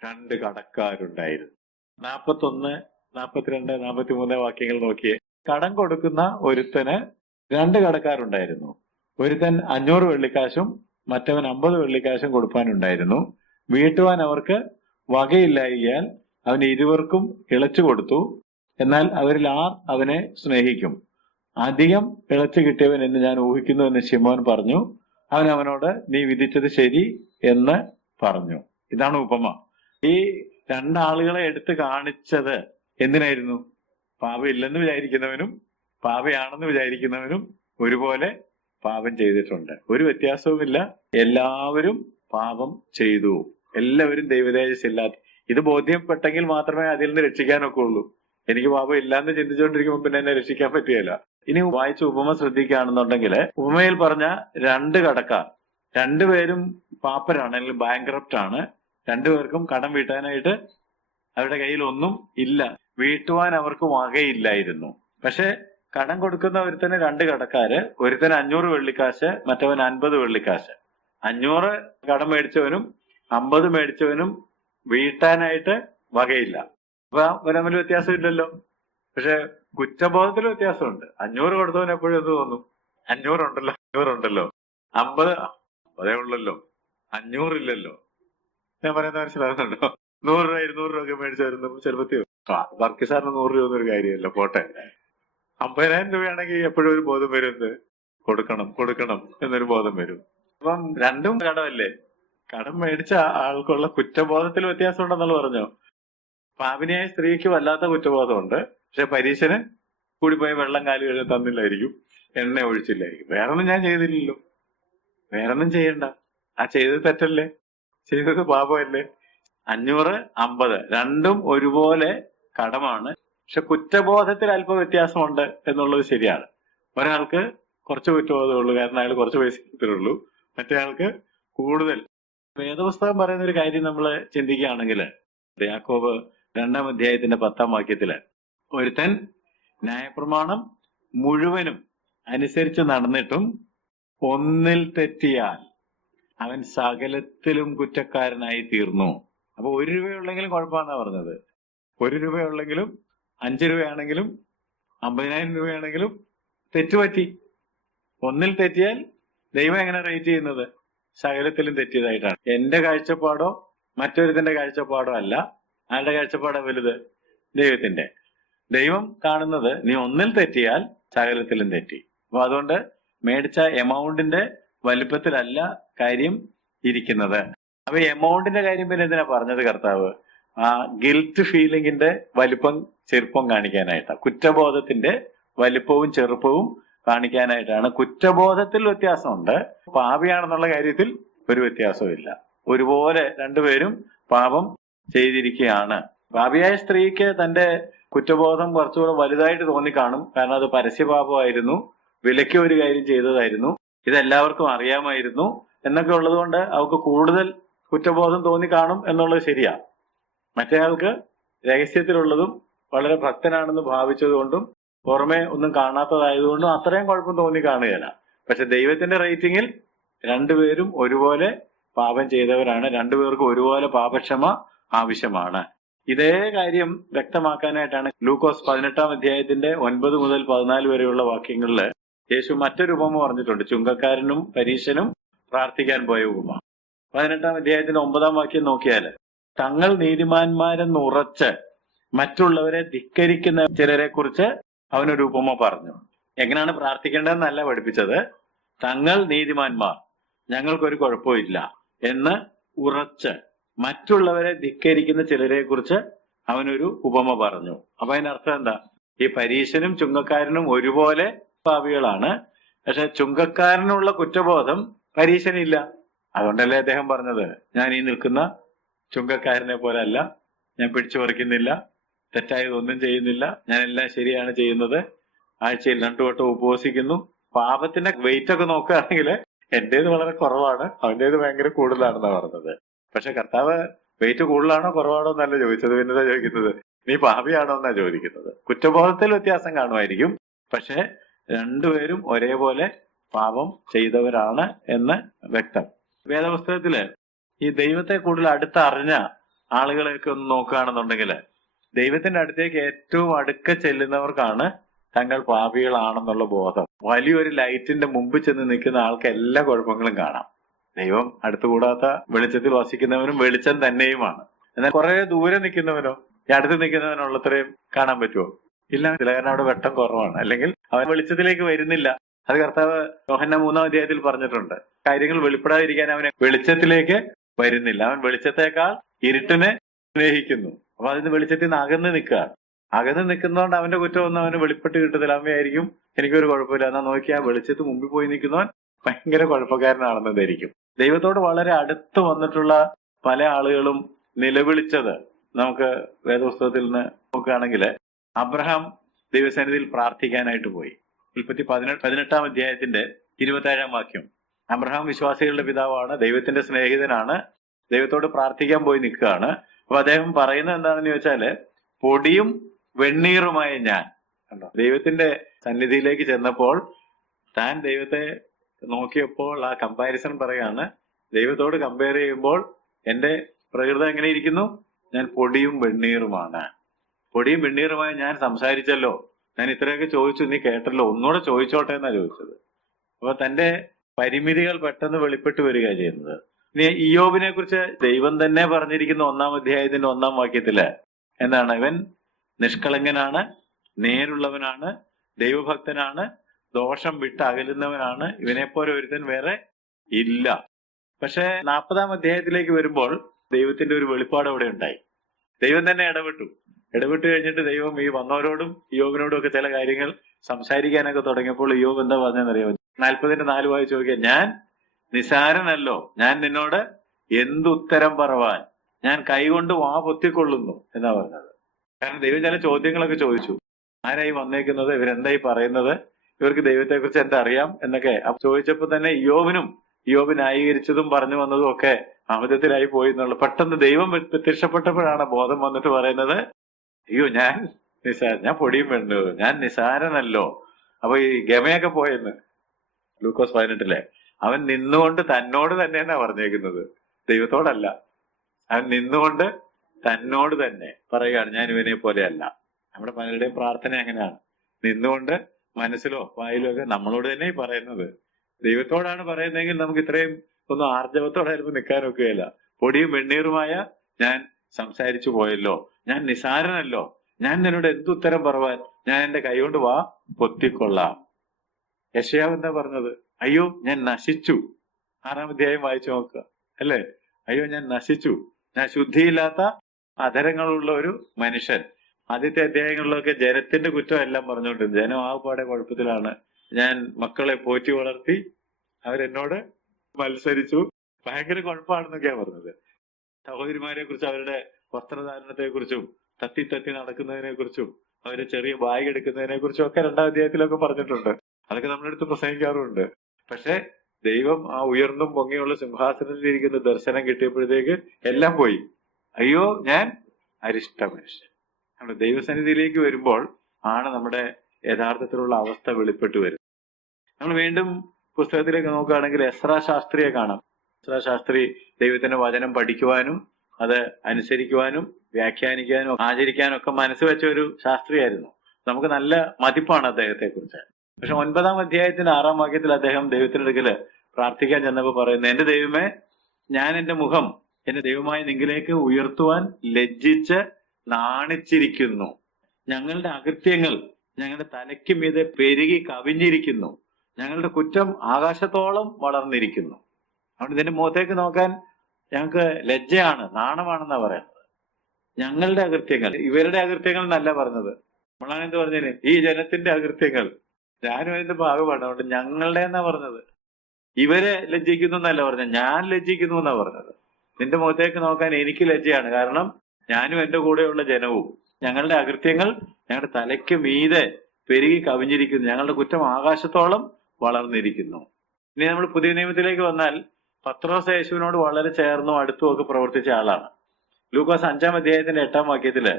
2 കടക്കാരുണ്ടായിരുന്നു. 41, 42, 43 വാക്യങ്ങൾ നോക്കിയേ. കടം കൊടുക്കുന്ന ഒരുത്തന് 2 കടക്കാരുണ്ടായിരുന്നു. ഒരുത്തൻ 500 വെള്ളിക്കാശും മറ്റവൻ 50 വെള്ളിക്കാശും കൊടുപ്പാനുണ്ടായിരുന്നു. വീട്ടുവാൻ അവർക്ക് വകയില്ലായികയാൽ അവൻ ഇരുവർക്കും ഇളച്ചു കൊടുത്തു. എന്നാൽ അവരിൽ ആർ അവനെ സ്നേഹിക്കും? അധികം ഇളച്ചു കിട്ടിയവൻ എന്ന് ഞാൻ ഊഹിക്കുന്നു എന്ന് ശിമോൻ പറഞ്ഞു. അവൻ അവനോട്, നീ വിധിച്ചത് ശരി എന്ന് പറഞ്ഞു. ഇതാണ് ഉപമ. ഈ 2 ആളുകളെ എടുത്ത് കാണിച്ചത് എന്തിനായിരുന്നു? പാപമില്ലെന്ന് വിചാരിക്കുന്നവനും പാപയാണെന്ന് വിചാരിക്കുന്നവനും ഒരുപോലെ പാപം ചെയ്തിട്ടുണ്ട്. ഒരു വ്യത്യാസവുമില്ല. എല്ലാവരും പാപം ചെയ്തു. എല്ലാവരും ദൈവതേജസ്സില്ലാത്ത. ഇത് ബോധ്യപ്പെട്ടെങ്കിൽ മാത്രമേ അതിൽ നിന്ന് രക്ഷിക്കാനൊക്കെ ഉള്ളൂ. എനിക്ക് പാപം ഇല്ലാന്ന് ചിന്തിച്ചുകൊണ്ടിരിക്കുമ്പോൾ പിന്നെ എന്നെ രക്ഷിക്കാൻ പറ്റുകയില്ല. ഇനി വായിച്ച ഉപമ ശ്രദ്ധിക്കുകയാണെന്നുണ്ടെങ്കിൽ, ഉപമയിൽ പറഞ്ഞ 2 കടക്കാർ, 2 പേരും പാപ്പരാണ്, അല്ലെങ്കിൽ ബാങ്ക്രപ്റ്റ് ആണ്. 2 പേർക്കും കടം വീട്ടാനായിട്ട് അവരുടെ കയ്യിൽ ഒന്നും ഇല്ല. വീട്ടുവാൻ അവർക്ക് വകയില്ലായിരുന്നു. പക്ഷെ കടം കൊടുക്കുന്ന ഒരുത്തന് 2 കടക്കാര്. ഒരുത്തന് 500 വെള്ളിക്കാശ്, മറ്റവൻ 50 വെള്ളിക്കാശ്. 500 കടം മേടിച്ചവനും 50 മേടിച്ചവനും വീട്ടാനായിട്ട് വകയില്ല. അപ്പൊ തമ്മിൽ വ്യത്യാസം ഇല്ലല്ലോ. പക്ഷെ കുറ്റബോധത്തിൽ വ്യത്യാസമുണ്ട്. 500 കൊടുത്തവൻ എപ്പോഴും എന്ത് തോന്നും? 500 ഉണ്ടല്ലോ, 500 ഉണ്ടല്ലോ. 50 അതേ ഉള്ളല്ലോ, 500 ഇല്ലല്ലോ. ഞാൻ പറയുന്നത് മനസ്സിലാകുന്നുണ്ടോ? 100 രൂപ 200 രൂപ ഒക്കെ മേടിച്ചായിരുന്നു ചെറുപ്പത്തിൽ. വർക്കിസാറിന് 100 രൂപ ഒന്നൊരു കാര്യമല്ല, പോട്ടെ. 50,000 രൂപയാണെങ്കിൽ എപ്പോഴും ഒരു ബോധം വരും, എന്ത് കൊടുക്കണം എന്നൊരു ബോധം വരും. അപ്പം രണ്ടും കടമല്ലേ? കടം മേടിച്ച ആൾക്കുള്ള കുറ്റബോധത്തിൽ വ്യത്യാസം ഉണ്ടെന്നുള്ള പറഞ്ഞോ. പാപിനിയായ സ്ത്രീക്ക് വല്ലാത്ത കുറ്റബോധമുണ്ട്. പക്ഷെ പരീശന് കൂടിപ്പോയി വെള്ളം കാലി കഴുകാൻ തന്നില്ലായിരിക്കും, എണ്ണ ഒഴിച്ചില്ലായിരിക്കും. വേറൊന്നും ഞാൻ ചെയ്തില്ലല്ലോ. വേറൊന്നും ചെയ്യണ്ട. ആ ചെയ്തത് തെറ്റല്ലേ? ചെയ്തത് പാപമല്ലേ? 500, 50 രണ്ടും ഒരുപോലെ കടമാണ്. പക്ഷെ കുറ്റബോധത്തിൽ അല്പം വ്യത്യാസമുണ്ട് എന്നുള്ളത് ശരിയാണ്. ഒരാൾക്ക് കുറച്ച് കുറ്റബോധമുള്ളൂ, കാരണം അയാൾ കുറച്ച് പൈസ കിട്ടുള്ളൂ. മറ്റേ ആൾക്ക് കൂടുതൽ. വേദപുസ്തകം പറയുന്ന ഒരു കാര്യം നമ്മൾ ചിന്തിക്കുകയാണെങ്കിൽ, യാക്കോബ് 2-ാം അധ്യായത്തിന്റെ 10-ാം വാക്യത്തില്, ഒരുത്തൻ ന്യായപ്രമാണം മുഴുവനും അനുസരിച്ച് നടന്നിട്ടും ഒന്നിൽ തെറ്റിയാൽ അവൻ സകലത്തിലും കുറ്റക്കാരനായി തീർന്നു. അപ്പൊ 1 രൂപയുള്ളെങ്കിലും കുഴപ്പമാണെന്നാ പറഞ്ഞത്. 1 രൂപയുള്ളെങ്കിലും 5 രൂപയാണെങ്കിലും 50,000 രൂപയാണെങ്കിലും തെറ്റുപറ്റി. ഒന്നിൽ തെറ്റിയാൽ ദൈവം എങ്ങനെ റേറ്റ് ചെയ്യുന്നത്? സകലത്തിലും തെറ്റിയതായിട്ടാണ്. എന്റെ കാഴ്ചപ്പാടോ മറ്റൊരുത്തിന്റെ കാഴ്ചപ്പാടോ അല്ല. ആരുടെ കാഴ്ചപ്പാടോ വലുത്? ദൈവത്തിന്റെ. ദൈവം കാണുന്നത് നീ ഒന്നിൽ തെറ്റിയാൽ സകലത്തിലും തെറ്റി. അപ്പൊ അതുകൊണ്ട് മേടിച്ച എമൗണ്ടിന്റെ വലുപ്പത്തിലല്ല കാര്യം ഇരിക്കുന്നത്. അപ്പൊ എമൗണ്ടിന്റെ കാര്യം പിന്നെ എന്തിനാ പറഞ്ഞത് കർത്താവ്? ആ ഗിൽറ്റ് ഫീലിംഗിന്റെ വലിപ്പം ചെറുപ്പം കാണിക്കാനായിട്ടാണ്. കുറ്റബോധത്തിന്റെ വലിപ്പവും ചെറുപ്പവും കാണിക്കാനായിട്ടാണ്. കുറ്റബോധത്തിൽ വ്യത്യാസമുണ്ട്, പാപിയാണെന്നുള്ള കാര്യത്തിൽ ഒരു വ്യത്യാസവും ഇല്ല. ഒരുപോലെ 2 പേരും പാപം ചെയ്തിരിക്കുകയാണ്. പാപിയായ സ്ത്രീക്ക് തന്റെ കുറ്റബോധം കുറച്ചുകൂടെ വലുതായിട്ട് തോന്നിക്കാണും. കാരണം അത് പരസ്യപാപമായിരുന്നു, വിലയ്ക്ക് ഒരു കാര്യം ചെയ്തതായിരുന്നു, ഇതെല്ലാവർക്കും അറിയാമായിരുന്നു എന്നൊക്കെ ഉള്ളത് കൊണ്ട് അവർക്ക് കൂടുതൽ കുറ്റബോധം തോന്നിക്കാണും എന്നുള്ളത് ശരിയാ. മറ്റേ ആൾക്ക് രഹസ്യത്തിലുള്ളതും വളരെ ഭക്തനാണെന്ന് ഭാവിച്ചതുകൊണ്ടും പുറമെ ഒന്നും കാണാത്തതായതുകൊണ്ടും അത്രയും കുഴപ്പം തോന്നി കാണുകയില്ല. പക്ഷെ ദൈവത്തിന്റെ റേറ്റിംഗിൽ 2 പേരും ഒരുപോലെ പാപം ചെയ്തവരാണ്. 2 പേർക്കും ഒരുപോലെ പാപക്ഷമ ആവശ്യമാണ്. ഇതേ കാര്യം വ്യക്തമാക്കാനായിട്ടാണ് ലൂക്കോസ് 18-ാം അധ്യായത്തിന്റെ 9 മുതൽ 14 വരെയുള്ള വാക്യങ്ങളിൽ യേശു മറ്റൊരു ഉപമ പറഞ്ഞിട്ടുണ്ട്. ചുങ്കക്കാരനും പരീശനും പ്രാർത്ഥിക്കാൻ പോയ ഉപമ. 18-ാം അധ്യായത്തിന്റെ 9-ാം വാക്യം നോക്കിയാൽ, തങ്ങൾ നീതിമാന്മാരെന്ന് ഉറച്ച് മറ്റുള്ളവരെ ധിക്കരിക്കുന്ന ചിലരെ കുറിച്ച് അവനൊരു ഉപമ പറഞ്ഞു. എങ്ങനെയാണ് പ്രാർത്ഥിക്കേണ്ടതെന്നല്ല പഠിപ്പിച്ചത്. തങ്ങൾ നീതിമാന്മാർ, ഞങ്ങൾക്കൊരു കുഴപ്പമില്ല എന്ന് ഉറച്ച് മറ്റുള്ളവരെ ധിക്കരിക്കുന്ന ചിലരെ കുറിച്ച് അവനൊരു ഉപമ പറഞ്ഞു. അപ്പൊ അതിനർത്ഥം എന്താ? ഈ പരീശനും ചുങ്കക്കാരനും ഒരുപോലെ പാപികളാണ്. പക്ഷെ ചുങ്കക്കാരനുള്ള കുറ്റബോധം പരീശനില്ല. അതുകൊണ്ടല്ലേ അദ്ദേഹം പറഞ്ഞത്, ഞാൻ ഈ നിൽക്കുന്ന ചുങ്കക്കാരനെ പോലെ അല്ല, ഞാൻ പിടിച്ചു പറിക്കുന്നില്ല, തെറ്റായതൊന്നും ചെയ്യുന്നില്ല, ഞാൻ എല്ലാം ശരിയാണ് ചെയ്യുന്നത്, ആഴ്ചയിൽ 2 വട്ടം ഉപവസിക്കുന്നു. പാപത്തിന്റെ വെയിറ്റ് ഒക്കെ നോക്കുകയാണെങ്കിൽ എന്റേത് വളരെ കുറവാണ്, അവന്റേത് ഭയങ്കര കൂടുതലാണെന്നാണ് പറഞ്ഞത്. പക്ഷെ കർത്താവ് വെയിറ്റ് കൂടുതലാണോ കുറവാണോ എന്നല്ല ചോദിച്ചത്. പിന്നെന്താ ചോദിക്കുന്നത്? നീ പാപിയാണോ എന്നാ ചോദിക്കുന്നത്. കുറ്റബോധത്തിൽ വ്യത്യാസം കാണുമായിരിക്കും, പക്ഷെ 2 പേരും ഒരേപോലെ പാപം ചെയ്തവരാണ് എന്ന് വ്യക്തം. വേദപുസ്തകത്തില് ഈ ദൈവത്തെ കൂടുതൽ അടുത്തറിഞ്ഞ ആളുകളെയൊക്കെ ഒന്ന് നോക്കുകയാണെന്നുണ്ടെങ്കിൽ ദൈവത്തിന്റെ അടുത്തേക്ക് ഏറ്റവും അടുക്ക ചെല്ലുന്നവർക്കാണ് തങ്ങൾ പാപികളാണെന്നുള്ള ബോധം. വലിയൊരു ലൈറ്റിന്റെ മുമ്പിൽ ചെന്ന് നിൽക്കുന്ന ആൾക്ക് എല്ലാ കുഴപ്പങ്ങളും കാണാം. ദൈവം അടുത്തുകൂടാത്ത വെളിച്ചത്തിൽ വസിക്കുന്നവനും വെളിച്ചം തന്നെയുമാണ്. എന്നാൽ കുറെ ദൂരെ നിൽക്കുന്നവനോ ഈ അടുത്ത് നിൽക്കുന്നവനുള്ളത്രയും കാണാൻ പറ്റുമോ? ഇല്ല. ചിലകാരൻ അവിടെ വെട്ടം കുറവാണ്, അല്ലെങ്കിൽ അവൻ വെളിച്ചത്തിലേക്ക് വരുന്നില്ല. അത് കർത്താവ് യോഹന്നാൻ 3-ാം അധ്യായത്തിൽ പറഞ്ഞിട്ടുണ്ട്. കാര്യങ്ങൾ വെളിപ്പെടാതിരിക്കാൻ അവനെ വെളിച്ചത്തിലേക്ക് വരുന്നില്ല. അവൻ വെളിച്ചത്തെക്കാൾ ഇരുട്ടിനെ സ്നേഹിക്കുന്നു. അപ്പൊ അതിന് വെളിച്ചത്തിൽ നിന്ന് അകന്ന് നിൽക്കുകയാണ്. അകന്ന് നിൽക്കുന്നതുകൊണ്ട് അവന്റെ കുറ്റമൊന്നും അവന് വെളിപ്പെട്ട് കിട്ടത്തില്ല. അവയായിരിക്കും എനിക്കൊരു കുഴപ്പമില്ല, എന്നാ നോക്കിയാൽ വെളിച്ചത്ത് മുമ്പിൽ പോയി നിൽക്കുന്നവൻ ഭയങ്കര കുഴപ്പക്കാരനാണെന്ന് ധരിക്കും. ദൈവത്തോട് വളരെ അടുത്ത് വന്നിട്ടുള്ള പല ആളുകളും നിലവിളിച്ചത് നമുക്ക് വേദപുസ്തകത്തിൽ നിന്ന് നോക്കുകയാണെങ്കിൽ, അബ്രഹാം ദൈവസന്നിധിയിൽ പ്രാർത്ഥിക്കാനായിട്ട് പോയി. ഉൽപ്പത്തി 18-ാം അധ്യായത്തിന്റെ 27-ാം വാക്യം. അബ്രഹാം വിശ്വാസികളുടെ പിതാവാണ്, ദൈവത്തിന്റെ സ്നേഹിതനാണ്, ദൈവത്തോട് പ്രാർത്ഥിക്കാൻ പോയി നിൽക്കുകയാണ്. അപ്പൊ അദ്ദേഹം പറയുന്നത് എന്താണെന്ന് ചോദിച്ചാല്, പൊടിയും വെണ്ണീറുമായ ഞാൻ കണ്ടോ, ദൈവത്തിന്റെ സന്നിധിയിലേക്ക് ചെന്നപ്പോൾ താൻ ദൈവത്തെ നോക്കിയപ്പോൾ ആ കമ്പാരിസൺ പറയാണ്. ദൈവത്തോട് കമ്പയർ ചെയ്യുമ്പോൾ എന്റെ പ്രകൃതം എങ്ങനെ ഇരിക്കുന്നു? ഞാൻ പൊടിയും വെണ്ണീറുമാണ്. പൊടിയും വെണ്ണീറുമായി ഞാൻ സംസാരിച്ചല്ലോ, ഞാൻ ഇത്രയൊക്കെ ചോദിച്ചു, നീ കേട്ടല്ലോ, ഒന്നുകൂടെ ചോദിച്ചോട്ടെ എന്നാ ചോദിച്ചത്. അപ്പൊ തന്റെ പരിമിതികൾ പെട്ടെന്ന് വെളിപ്പെട്ട് വരിക ചെയ്യുന്നത്. ഇനി ഇയ്യോബിനെ കുറിച്ച് ദൈവം തന്നെ പറഞ്ഞിരിക്കുന്ന 1-ാം അധ്യായത്തിന്റെ 1-ാം വാക്യത്തില് എന്താണ്? ഇവൻ നിഷ്കളങ്കനാണ്, നേരുള്ളവനാണ്, ദൈവഭക്തനാണ്, ദോഷം വിട്ട് അകലുന്നവനാണ്, ഇവനെപ്പോലെ ഒരുത്തൻ വേറെ ഇല്ല. പക്ഷെ 40-ാം അധ്യായത്തിലേക്ക് വരുമ്പോൾ ദൈവത്തിന്റെ ഒരു വെളിപ്പാട് അവിടെ ഉണ്ടായി. ദൈവം തന്നെ ഇടപെട്ട് കഴിഞ്ഞിട്ട് ദൈവം ഈ വന്നവരോടും ഇയ്യോബിനോടും ഒക്കെ ചില കാര്യങ്ങൾ സംസാരിക്കാനൊക്കെ തുടങ്ങിയപ്പോൾ ഇയ്യോബ് എന്താ പറഞ്ഞെന്നറിയാമോ? 40-ന്റെ 4 വായിച്ച് നോക്കിയാൽ, ഞാൻ നിസാരനല്ലോ, ഞാൻ നിന്നോട് എന്തുത്തരം പറവാൻ, ഞാൻ കൈകൊണ്ട് വാ പൊത്തിക്കൊള്ളുന്നു എന്നാ പറഞ്ഞത്. കാരണം ദൈവം ചില ചോദ്യങ്ങളൊക്കെ ചോദിച്ചു. ആരായി വന്നേക്കുന്നത്? ഇവരെന്തായി പറയുന്നത്? ഇവർക്ക് ദൈവത്തെ കുറിച്ച് എന്താ അറിയാം എന്നൊക്കെ ചോദിച്ചപ്പോ തന്നെ ഇയ്യോബ് ന്യായീകരിച്ചതും പറഞ്ഞു വന്നതും ഒക്കെ അമിതത്തിലായി പോയി എന്നുള്ളത്. പെട്ടെന്ന് ദൈവം പ്രത്യക്ഷപ്പെട്ടപ്പോഴാണ് ബോധം വന്നിട്ട് പറയുന്നത്, അയ്യോ ഞാൻ പൊടിയും വേണ്ടു, ഞാൻ നിസാരനല്ലോ. അപ്പൊ ഈ ഗമയൊക്കെ പോയെന്ന് ലൂക്കോസ് 18-ലെ അവൻ നിന്നുകൊണ്ട് തന്നോട് തന്നെയാണ് പറഞ്ഞേക്കുന്നത്, ദൈവത്തോടല്ല. അവൻ നിന്നുകൊണ്ട് തന്നോട് തന്നെ പറയുകയാണ്, ഞാൻ ഇവനെ പോലെയല്ല. നമ്മുടെ പലരുടെയും പ്രാർത്ഥന എങ്ങനെയാണ്? നിന്നുകൊണ്ട് മനസ്സിലോ വായിലോ ഒക്കെ നമ്മളോട് തന്നെ പറയുന്നത്. ദൈവത്തോടാണ് പറയുന്നതെങ്കിൽ നമുക്ക് ഇത്രയും ഒന്നും ആർജവത്തോടെ ചിലപ്പോൾ നിൽക്കാനൊക്കെയല്ല. പൊടിയും വെണ്ണീറുമായ ഞാൻ സംസാരിച്ചു പോയല്ലോ, ഞാൻ നിസാരനല്ലോ, ഞാൻ നിന്നോട് എന്തുത്തരം പറവാൻ, ഞാൻ എന്റെ കൈകൊണ്ട് വാ പൊത്തിക്കൊള്ളാം. യെശയ്യാവ് എന്താ പറഞ്ഞത്? അയ്യോ ഞാൻ നശിച്ചു. 6-ാം അധ്യായം വായിച്ചു നോക്കുക അല്ലേ? അയ്യോ ഞാൻ നശിച്ചു, ഞാൻ ശുദ്ധിയില്ലാത്ത അധരങ്ങളുള്ള ഒരു മനുഷ്യൻ. ആദ്യത്തെ അധ്യായങ്ങളിലൊക്കെ ജനത്തിന്റെ കുറ്റം എല്ലാം പറഞ്ഞുകൊണ്ടിരുന്നു. ജനം ആകപ്പാടെ കുഴപ്പത്തിലാണ്. ഞാൻ മക്കളെ പോറ്റി വളർത്തി, അവരെന്നോട് മത്സരിച്ചു, ഭയങ്കര കുഴപ്പമാണെന്നൊക്കെയാ പറഞ്ഞത്. സഹോദരിമാരെ കുറിച്ച്, അവരുടെ വസ്ത്രധാരണത്തെ കുറിച്ചും തത്തി നടക്കുന്നതിനെ കുറിച്ചും അവര് ചെറിയ ബാഗ് എടുക്കുന്നതിനെ കുറിച്ചും ഒക്കെ 2-ാം അധ്യായത്തിലൊക്കെ പറഞ്ഞിട്ടുണ്ട്. അതൊക്കെ നമ്മുടെ അടുത്ത് പ്രസംഗിക്കാറുണ്ട്. പക്ഷെ ദൈവം ആ ഉയർന്നും പൊങ്ങിയുള്ള സിംഹാസനത്തിൽ ഇരിക്കുന്ന ദർശനം കിട്ടിയപ്പോഴത്തേക്ക് എല്ലാം പോയി. അയ്യോ ഞാൻ അരിഷ്ട മനുഷ്യൻ. നമ്മുടെ ദൈവസന്നിധിയിലേക്ക് വരുമ്പോൾ ആണ് നമ്മുടെ യഥാർത്ഥത്തിലുള്ള അവസ്ഥ വെളിപ്പെട്ടു വരുന്നത്. നമ്മൾ വീണ്ടും പുസ്തകത്തിലേക്ക് നോക്കുകയാണെങ്കിൽ എസ്രാ ശാസ്ത്രിയെ കാണാം. എസ്രാ ശാസ്ത്രി ദൈവത്തിന്റെ വചനം പഠിക്കുവാനും അത് അനുസരിക്കുവാനും വ്യാഖ്യാനിക്കാനും ആചരിക്കാനും ഒക്കെ മനസ്സ് വെച്ച ഒരു ശാസ്ത്രിയായിരുന്നു. നമുക്ക് നല്ല മതിപ്പാണ് അദ്ദേഹത്തെ കുറിച്ച്. പക്ഷെ 9-ാം അധ്യായത്തിന്റെ 6-ാം വാക്യത്തിൽ അദ്ദേഹം ദൈവത്തിന്റെ അടുക്കല് പ്രാർത്ഥിക്കാൻ ചെന്നപ്പോ പറയുന്നത്, എന്റെ ദൈവമേ, ഞാൻ എന്റെ മുഖം എന്റെ ദൈവമായ നിങ്കിലേക്ക് ഉയർത്തുവാൻ ലജ്ജിച്ച് നാണിച്ചിരിക്കുന്നു. ഞങ്ങളുടെ അകൃത്യങ്ങൾ ഞങ്ങളുടെ തലയ്ക്ക് മീതെ പെരുകി കവിഞ്ഞിരിക്കുന്നു. ഞങ്ങളുടെ കുറ്റം ആകാശത്തോളം വളർന്നിരിക്കുന്നു. അതുകൊണ്ട് ഇതിന്റെ മുഖത്തേക്ക് നോക്കാൻ ഞങ്ങൾക്ക് ലജ്ജയാണ്, നാണമാണെന്നാ പറയുന്നത്. ഞങ്ങളുടെ അകൃത്യങ്ങൾ, ഇവരുടെ അകൃത്യങ്ങൾ എന്നല്ല പറഞ്ഞത്. നമ്മളാണ് എന്ത് പറഞ്ഞതിന്? ഈ ജനത്തിന്റെ അകൃത്യങ്ങൾ, ഞാനും അതിന്റെ ഭാഗമാണ്. അതുകൊണ്ട് ഞങ്ങളുടെ എന്നാ പറഞ്ഞത്. ഇവരെ ലജ്ജിക്കുന്നു എന്നല്ല പറഞ്ഞത്, ഞാൻ ലജ്ജിക്കുന്നു എന്നാ പറഞ്ഞത്. നിന്റെ മുഖത്തേക്ക് നോക്കാൻ എനിക്ക് ലജ്ജയാണ്. കാരണം ഞാനും എന്റെ കൂടെയുള്ള ജനവും ഞങ്ങളുടെ അകൃത്യങ്ങൾ ഞങ്ങളുടെ തലയ്ക്ക് മീതെ പെരുകി കവിഞ്ഞിരിക്കുന്നു. ഞങ്ങളുടെ കുറ്റം ആകാശത്തോളം വളർന്നിരിക്കുന്നു. ഇനി നമ്മൾ പുതിയ നിയമത്തിലേക്ക് വന്നാൽ പത്രോസ് യേശുവിനോട് വളരെ ചേർന്നും അടുത്തും ഒക്കെ പ്രവർത്തിച്ച ആളാണ്. ലൂക്കോസ് 5-ാം അധ്യായത്തിന്റെ 8-ാം വാക്യത്തില്